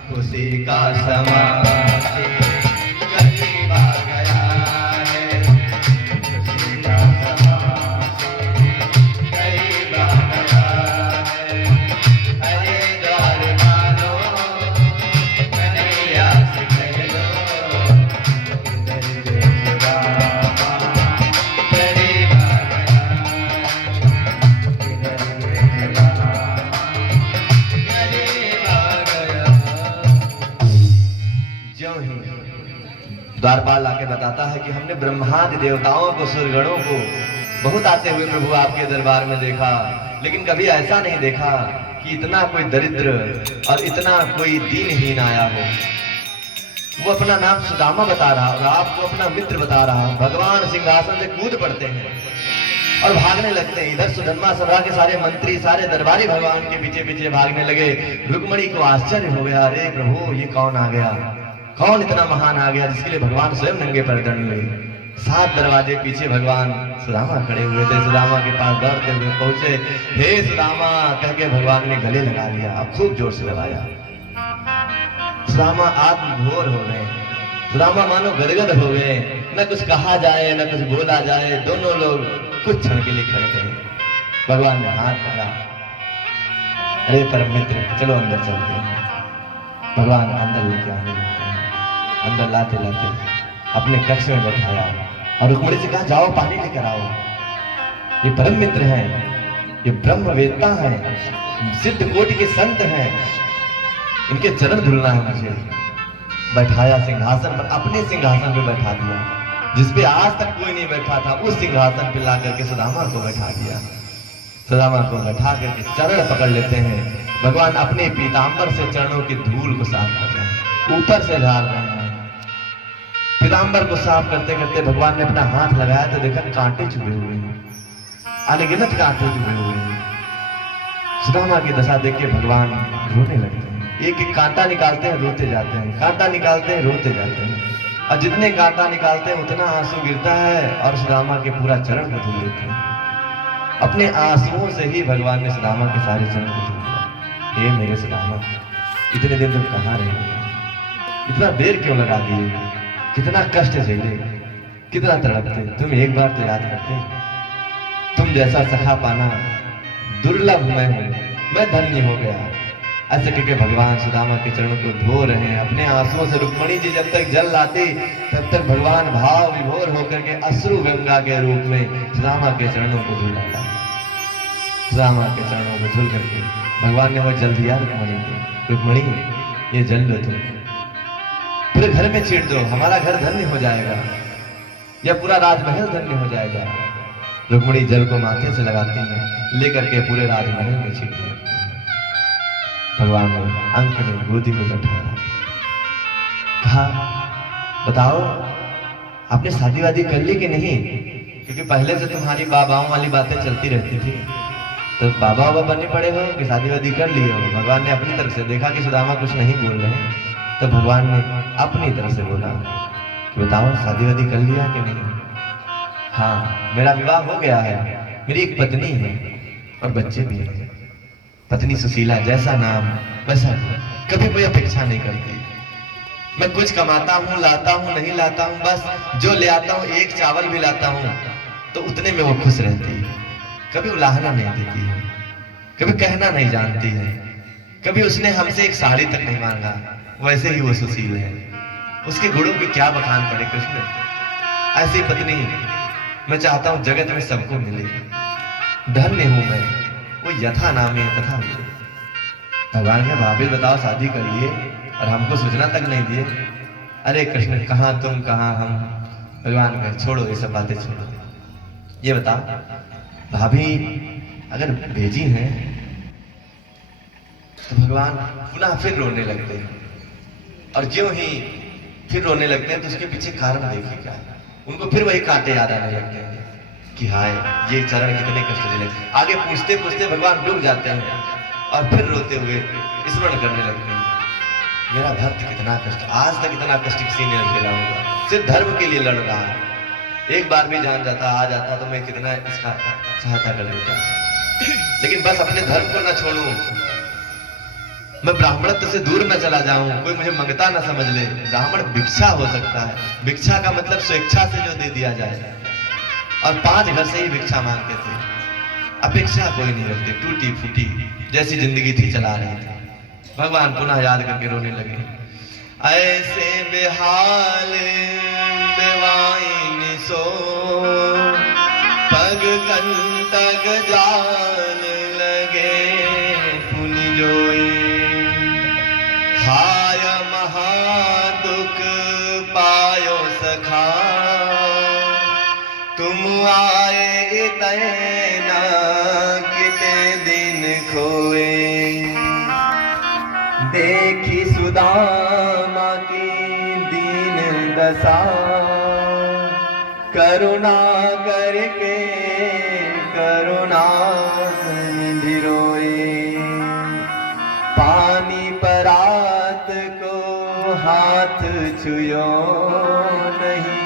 खुशी का समा करीब आ गया है खुशी का समा करीब आ गया है अरे द्वार पालो कन्हैया से कह दो इधर से सुदामा करीब आ गया इधर से सुदामा करीब आ गया ज्यों ही द्वारपाल आके बताता है कि हमने ब्रह्मादि देवताओं को सुरगणों को बहुत आते हुए प्रभु आपके दरबार में देखा लेकिन कभी ऐसा नहीं देखा कि इतना कोई दरिद्र और इतना कोई दीनहीन आया हो। वो अपना नाम सुदामा बता रहा और आपको अपना मित्र बता रहा। भगवान सिंहासन से कूद पड़ते हैं और भागने लगते हैं। इधर सुधन्मा सभा के सारे मंत्री सारे दरबारी भगवान के पीछे पीछे भागने लगे। रुक्मणी को आश्चर्य हो गया, अरे प्रभु ये कौन आ गया, कौन इतना महान आ गया जिसके लिए भगवान स्वयं नंगे पैर दंड लगे। 7 दरवाजे पीछे भगवान सुदामा खड़े हुए थे। सुदामा के पास दौड़ते हुए पहुंचे, हे सुदामा कह के भगवान ने गले लगा लिया और खूब जोर से लगाया। सुदामा आत्मभोर हो गए, सुदामा मानो गदगद हो गए, न कुछ कहा जाए न कुछ बोला जाए, दोनों लोग कुछ क्षण के लिए खड़े रहे। भगवान ने हाथ पकड़ा, अरे परम मित्र चलो अंदर चलते हैं। भगवान अंदर लेके आने लगते हैं। अंदर लाते लाते अपने कक्ष में बैठाया और रुक्मणी से कहा जाओ पानी लेकर आओ। ये परम मित्र हैं, ये ब्रह्मवेत्ता हैं, सिद्ध कोटि के संत हैं, इनके चरण धुलना है मुझे। बैठाया सिंहासन पर, अपने सिंहासन पे बैठा दिया, जिसपे आज तक कोई नहीं बैठा था, उस सिंहासन पे ला करके सुदामा को बैठा दिया। सुदामा को बैठा करके चरण पकड़ लेते हैं। भगवान अपने पीताम्बर से चरणों की धूल को साफ कर रहे हैं, ऊपर से झाड़ रहे हैं। पीताम्बर को साफ करते करते भगवान ने अपना हाथ लगाया तो देखा कांटे चुभे हुए हैं, अनगिनत कांटे चुभे हुए हैं। सुदामा की दशा देख के भगवान रोने लगते हैं। एक एक कांटा निकालते हैं, रोते जाते हैं, कांटा निकालते हैं, रोते जाते हैं, और जितने कांटा निकालते हैं उतना आंसू गिरता है और सुदामा के पूरा चरण को धुल देते हैं। अपने आंसुओं से ही भगवान ने सुदामा के सारे चरण को धुल दिया। हे मेरे सुदामा, इतने दिन तुम कहाँ रहे, इतना देर क्यों लगा दिए, कितना कष्ट झेले, कितना तड़पते, तुम एक बार तो याद करते। तुम जैसा सखा पाना दुर्लभ मैं धन्य हो गया। ऐसे करके भगवान सुदामा के चरणों को धो रहे हैं अपने आंसुओं से। रुक्मणी जी जब तक जल लाती तब तक भगवान भाव विभोर होकर के अश्रु गंगा के रूप में सुदामा के चरणों को धुल डाला। सुदामा के चरणों को धुल करके भगवान ने वो जल दिया रुक्मणी को। रुक्मणी, ये जल लो, तुम पूरे घर में छीट दो, हमारा घर धन्य हो जाएगा, या पूरा राजमहल धन्य हो जाएगा। रुक्मणी जल को माथे से लगाती है, लेकर के पूरे राजमहल में छीट दिया। भगवान ने अंक में गोदी में बैठाया, कहा बताओ आपने शादी वादी कर ली कि नहीं, क्योंकि पहले से तुम्हारी बाबाओं वाली बातें चलती रहती थी, तो बाबा बाबा बनने पड़े हो कि शादी वादी कर लिए हो। भगवान ने अपनी तरफ से देखा कि सुदामा कुछ नहीं बोल रहे हैं, तो भगवान ने अपनी तरफ से बोला कि बताओ शादी वादी कर लिया कि नहीं। हाँ, मेरा विवाह हो गया है, मेरी एक पत्नी है और बच्चे भी हैं। पत्नी सुशीला, जैसा नाम वैसा, कभी कोई अपेक्षा नहीं करती। मैं कुछ कमाता हूँ, लाता हूँ, नहीं लाता हूँ, बस जो ले आता हूँ, एक चावल भी लाता हूँ तो उतने में वो खुश रहती है। कभी उलाहना नहीं देती है, कभी कहना नहीं जानती है, कभी उसने हमसे एक साड़ी तक नहीं मांगा। वैसे ही वो सुशील है, उसके गुणों की क्या बखान पड़े कृष्ण। ऐसी पत्नी मैं चाहता हूँ जगत में सबको मिले। धन्य हूं मैं, वो यथा नामे तथा मिले। भगवान के भाभी बताओ शादी कर लिए और हमको सूचना तक नहीं दिए। अरे कृष्ण, कहाँ तुम कहाँ हम। भगवान का छोड़ो ये सब बातें, छोड़ो। ये बताओ भाभी अगर भेजी हैं तो भगवान पुनः फिर रोने लगते हैं, और ज्यों ही फिर रोने लगते हैं तो उसके पीछे कारण देखिए क्या है। उनको फिर वही कांटे याद आने लगते हैं कि हाय ये चरण कितने कष्ट दिले। आगे पूछते पूछते भगवान डूब जाते हैं और फिर रोते हुए स्मरण करने लगते हैं, मेरा भक्त कितना कष्ट, आज तक इतना कष्ट किसी ने झेला होगा, सिर्फ धर्म के लिए लड़ रहा है। एक बार भी जान जाता, आ जाता तो मैं कितना इसका सहायता कर देता, लेकिन बस अपने धर्म को न छोड़ूं, मैं ब्राह्मणत्व से दूर न चला जाऊं, कोई मुझे मंगता न समझ ले। ब्राह्मण भिक्षा हो सकता है, भिक्षा का मतलब स्वेच्छा से जो दे दिया जाए, और 5 घर से ही भिक्षा मांगते थे, अपेक्षा कोई नहीं रखते, टूटी फूटी जैसी जिंदगी थी चला रहे थे। भगवान पुनः याद करके रोने लगे, ऐसे बेहाल बेवाइन सो पग कंटक जान लगे पुनि जोई, हाय महा दुख पायो सखा तुम आए तैना किते दिन खोए। देखी सुदामा की दीन दशा करुणा करके करुणा निधि रोए, पानी परात को हाथ छुयो नहीं,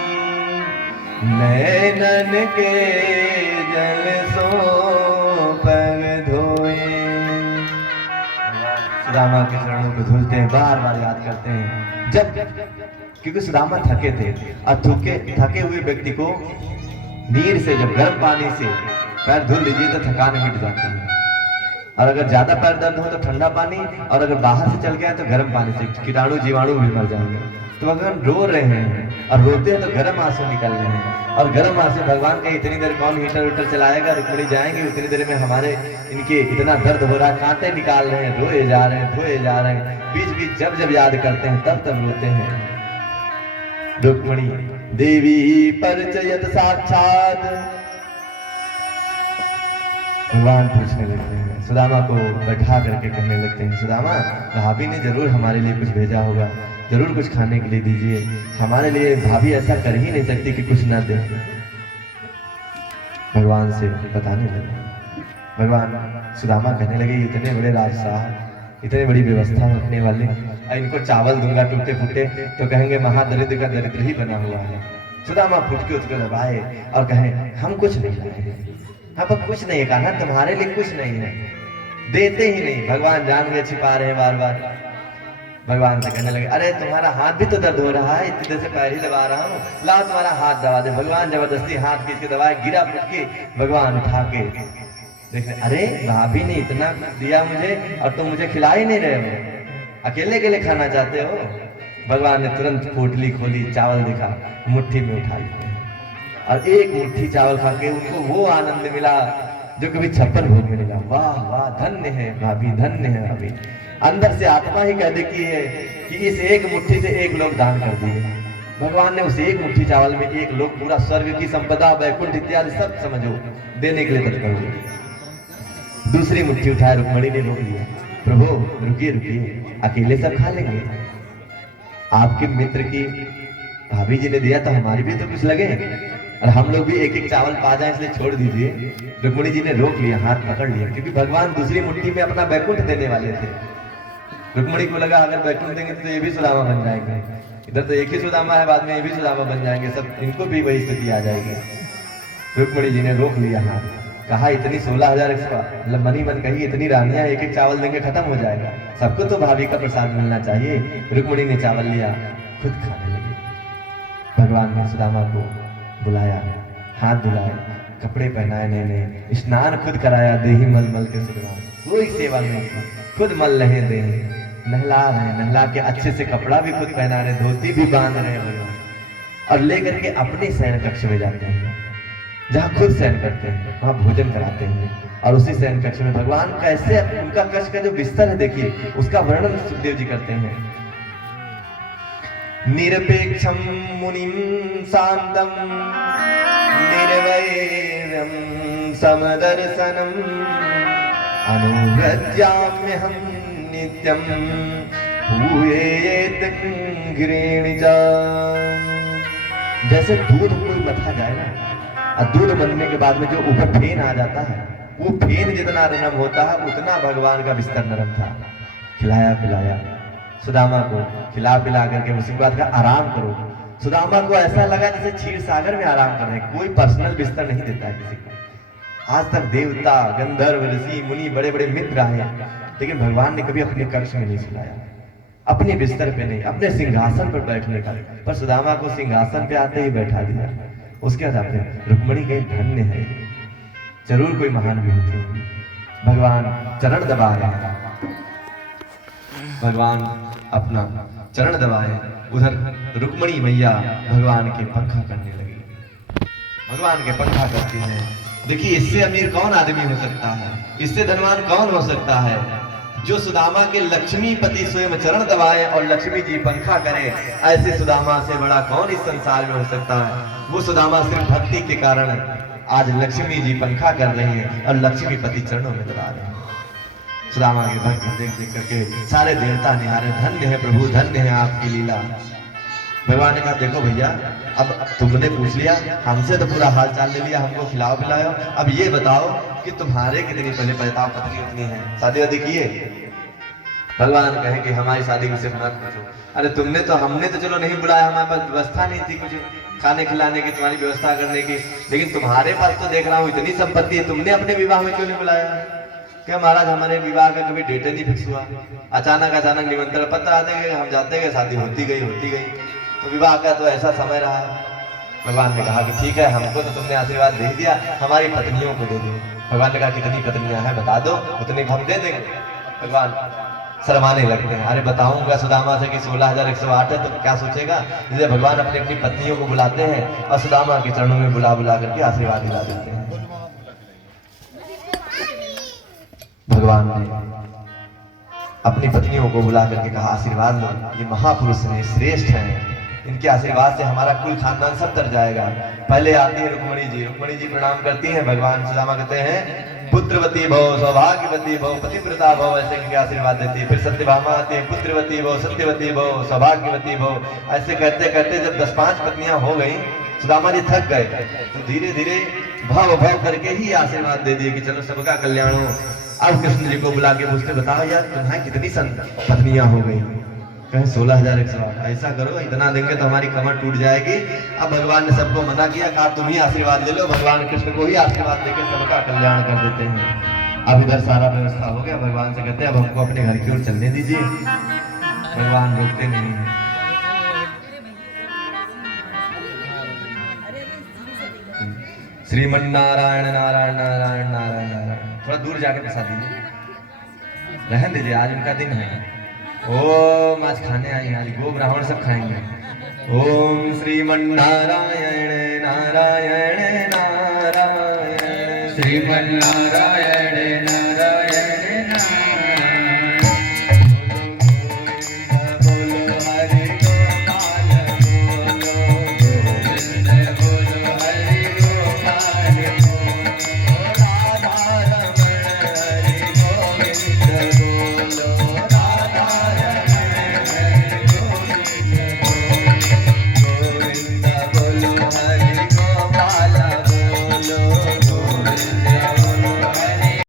नैनन के जल सो पग धोए। सुदामा के चरणों को धुलते हैं, बार बार याद करते हैं। जब क्योंकि सुदामा थके थे, और थके हुए व्यक्ति को नीर से, जब गर्म पानी से पैर धुल लीजिए तो थकान मिट जाती है, और अगर ज्यादा पैर दर्द हो तो ठंडा पानी, और अगर बाहर से चल गया तो गर्म पानी से कीटाणु जीवाणु भी मर जाएंगे। तो भगवान रो रहे हैं, और रोते हैं तो गर्म आंसू निकल रहे हैं, और गर्म आंसू भगवान का इतनी देर कौन हीटर वीटर चलाएगा, रुक्मिणी जाएंगे उतनी देर में हमारे इनके इतना दर्द हो रहा है, कांटे निकाल रहे हैं, रोए जा रहे हैं, धोए जा रहे हैं, बीच बीच जब जब याद करते हैं तब तब रोते हैं। रुक्मिणी देवी परिचयत साक्षात, भगवान पूछने लगते हैं, सुदामा को बैठा करके कहने लगते हैं, सुदामा भाभी ने जरूर हमारे लिए कुछ भेजा होगा, जरूर कुछ खाने के लिए दीजिए, हमारे लिए भाभी ऐसा कर ही नहीं सकती कि कुछ ना दे। भगवान से बताने लगे, भगवान सुदामा कहने लगे, इतने बड़े राजशाह, इतनी बड़ी व्यवस्था रखने वाले, इनको चावल दूंगा टूटे फूटे तो कहेंगे महादरिद्र का दरिद्र ही बना हुआ है। सुदामा फुट के उसको दबाए और कहे, हम कुछ नहीं लाए हैं, हाँ पर कुछ नहीं कहा, तुम्हारे लिए कुछ नहीं है, देते ही नहीं। भगवान जान गए छिपा रहे हैं बार बार। भगवान से कहने लगे, अरे तुम्हारा हाथ भी तो दर्द हो रहा है, इतनी देर से पैर ही दबा रहा हूँ, ला तुम्हारा हाथ दबा दे। भगवान जबरदस्ती हाथ खींच के दबाए, गिरा फुट के, भगवान उठा के देख, अरे भाभी ने इतना दिया मुझे और तुम मुझे खिला ही नहीं रहे हो, अकेले अकेले खाना चाहते हो। भगवान ने तुरंत पोटली खोली, चावल दिखा, मुट्ठी में उठा लिया, और एक मुट्ठी चावल खा के उनको वो आनंद मिला जो कभी 56 भोग में मिला। वाह वाह, धन्य है भाभी, धन्य है भाभी। अंदर से आत्मा ही कह देती है कि इस एक मुट्ठी से एक लोग दान कर दिए। भगवान ने उस एक मुट्ठी चावल में एक लोग पूरा स्वर्ग की संपदा, वैकुंठ इत्यादि सब समझो देने के लिए तत्पर हुए। दूसरी मुट्ठी उठाए, रुक्मिणी ने रोक लिया, प्रभु रुकिए रुकिए, अकेले सब खा लेंगे, आपके मित्र की भाभी जी ने दिया तो हमारी भी तो कुछ लगे, और हम लोग भी एक एक चावल पा जाए, इसलिए छोड़ दीजिए। रुक्मिणी जी ने रोक लिया, हाथ पकड़ लिया, क्योंकि भगवान दूसरी मुट्ठी में अपना वैकुंठ देने वाले थे। रुक्मिणी को लगा अगर वैकुंठ देंगे तो ये भी सुदामा बन जाएंगे, इधर तो एक ही सुदामा है, बाद में ये भी सुदामा बन जाएंगे, सब इनको भी वही स्थिति आ जाएगी। रुक्मिणी जी ने रोक लिया हाथ, कहा इतनी 16,000 मतलब मनी मन कही, इतनी रानियां एक एक चावल देंगे खत्म हो जाएगा, सबको तो भाभी का प्रसाद मिलना चाहिए। रुक्मिणी ने चावल लिया, खुद खाने लगी। भगवान ने सुदामा को बुलाया, हाथ धुलाया, कपड़े पहनाए नए नए, स्नान खुद कराया, देही मल मल के सुधरा, कोई सेवा नहीं की, खुद मल रहे देही, नहला रहे, नहला के अच्छे से कपड़ा भी खुद पहना रहे, धोती भी बांध रहे भगवान, और लेकर के अपने शयन कक्ष में जाते हैं, जहाँ खुद शयन करते हैं, वहाँ भोजन कराते हैं। और उसी शयन कक्ष में भगवान कैसे उनका कक्ष का जो बिस्तर है देखिए, उसका वर्णन सुखदेव जी करते हैं। निरपेक्षम मुनिम शांतम निर्वैरम समदर्शनम अनुव्रज्याम्यहं नित्यम भूयेत गिरिणिजा। जैसे दूध कोई मथा जाए ना, और दूध बनने के बाद में जो ऊपर फेन आ जाता है, वो फेन जितना नरम होता है उतना भगवान का बिस्तर नरम था। खिलाया पिलाया सुदामा को, खिला पिला करके उसके बाद का आराम करो। सुदामा को ऐसा लगा जैसे क्षीर सागर में आराम कर रहे हैं, कोई पर्सनल बिस्तर नहीं देता है किसी को। आज तक देवता गंधर्व ऋषि मुनि बड़े बड़े मित्र आए, लेकिन भगवान ने कभी अपने कक्ष में नहीं सुलाया, अपने बिस्तर पे नहीं, अपने सिंहासन पर बैठने का। पर सुदामा को सिंहासन पे आते ही बैठा दिया। उसके बाद आपने रुक्मिणी कहीं धन्य है, जरूर कोई महान विभूति होगी। भगवान चरण दबा रहे हैं, भगवान अपना चरण दबाए, उधर रुक्मिणी मैया भगवान के पंखा करने लगी। भगवान के पंखा करती हैं। देखिए इससे अमीर कौन आदमी हो सकता है, इससे धनवान कौन हो सकता है, जो सुदामा के लक्ष्मीपति स्वयं चरण दबाए और लक्ष्मी जी पंखा करे। ऐसे सुदामा से बड़ा कौन इस संसार में हो सकता है। वो सुदामा सिर्फ भक्ति के कारण आज लक्ष्मी जी पंखा कर रही है और लक्ष्मीपति चरणों में दबा रहे हैं। सुदामा की भक्ति देख देख करके सारे देवता निहारे, धन्य है प्रभु, धन्य है आपकी लीला। भगवान ने कहा देखो भैया, अब तुमने पूछ लिया, हमसे तो पूरा हाल चाल ले लिया, हमको खिलाओ पिलाओ, अब ये बताओ कि तुम्हारे कितनी पहले पता पत्नी उतनी है, शादी वादी किए। भगवान कहे कि हमारी शादी की सिर्फ मत पूछो। अरे तुमने तो, हमने तो चलो नहीं बुलाया, हमारे पास व्यवस्था नहीं थी कुछ खाने खिलाने की, तुम्हारी व्यवस्था करने की, लेकिन तुम्हारे पास तो देख रहा हूँ इतनी संपत्ति है, तुमने अपने विवाह में क्यों नहीं बुलाया। क्या महाराज हमारे विवाह का कभी डेट नहीं फिक्स हुआ, अचानक निमंत्रण पत्र आते गए, हम जाते गए, शादी होती गई, तो विवाह का तो ऐसा समय रहा। भगवान ने कहा कि ठीक है, हमको तो तुमने आशीर्वाद दे दिया, हमारी पत्नियों को दे दो। भगवान ने कहा कितनी पत्नियां हैं बता दो, उतनी हम दे देंगे। भगवान शर्माने लगते हैं। अरे बताऊंगा सुदामा से कि 16,108 है तो क्या सोचेगा। इसलिए भगवान अपनी अपनी पत्नियों को बुलाते हैं और सुदामा के चरणों में बुला बुला करके आशीर्वाद दिला देते हैं। भगवान ने अपनी पत्नियों को बुला करके कहा आशीर्वाद लो, ये महापुरुष हैं, श्रेष्ठ हैं, इनके आशीर्वाद से हमारा कुल खानदान सब तर जाएगा। पहले आती है रुक्मणी जी, रुक्मणी जी प्रणाम करती हैं। भगवान सुदामा कहते हैं पुत्रवती भव, सौभाग्यवती भव, पतिव्रता भव, ऐसे करके आशीर्वाद देती है। फिर सत्यभामा आती है, पुत्रवती भव, सत्यवती भव, सौभाग्यवती भव। ऐसे करते करते जब 10-5 पत्नियां हो गई, सुदामा जी थक गए तो धीरे धीरे भव भव करके ही आशीर्वाद दे दिए कि चलो सबका कल्याण हो। अब कृष्ण जी को बुला के पूछते बताओ यार तुम्हारी कितनी पत्नियां हो गई। कहीं 16,108। ऐसा करो इतना देंगे तो हमारी कमर टूट जाएगी। अब भगवान ने सबको मना किया, कहा तुम ही आशीर्वाद ले लो। भगवान कृष्ण को ही आशीर्वाद देकर सबका कल्याण कर देते हैं। अब इधर सारा व्यवस्था हो गया। भगवान से कहते हैं अब हमको अपने घर की ओर चलने दीजिए। भगवान रोकते नहीं है। श्रीमन नारायण नारायण नारायण नारायण नारायण। थोड़ा दूर जाके बसा दीजिए, रहने दीजिए, आज उनका दिन है। ओम आज खाने आई हैं, आज गो ब्राह्मण सब खाएंगे। ओम श्रीमन नारायण नारायण नारायण, श्रीमन नारायण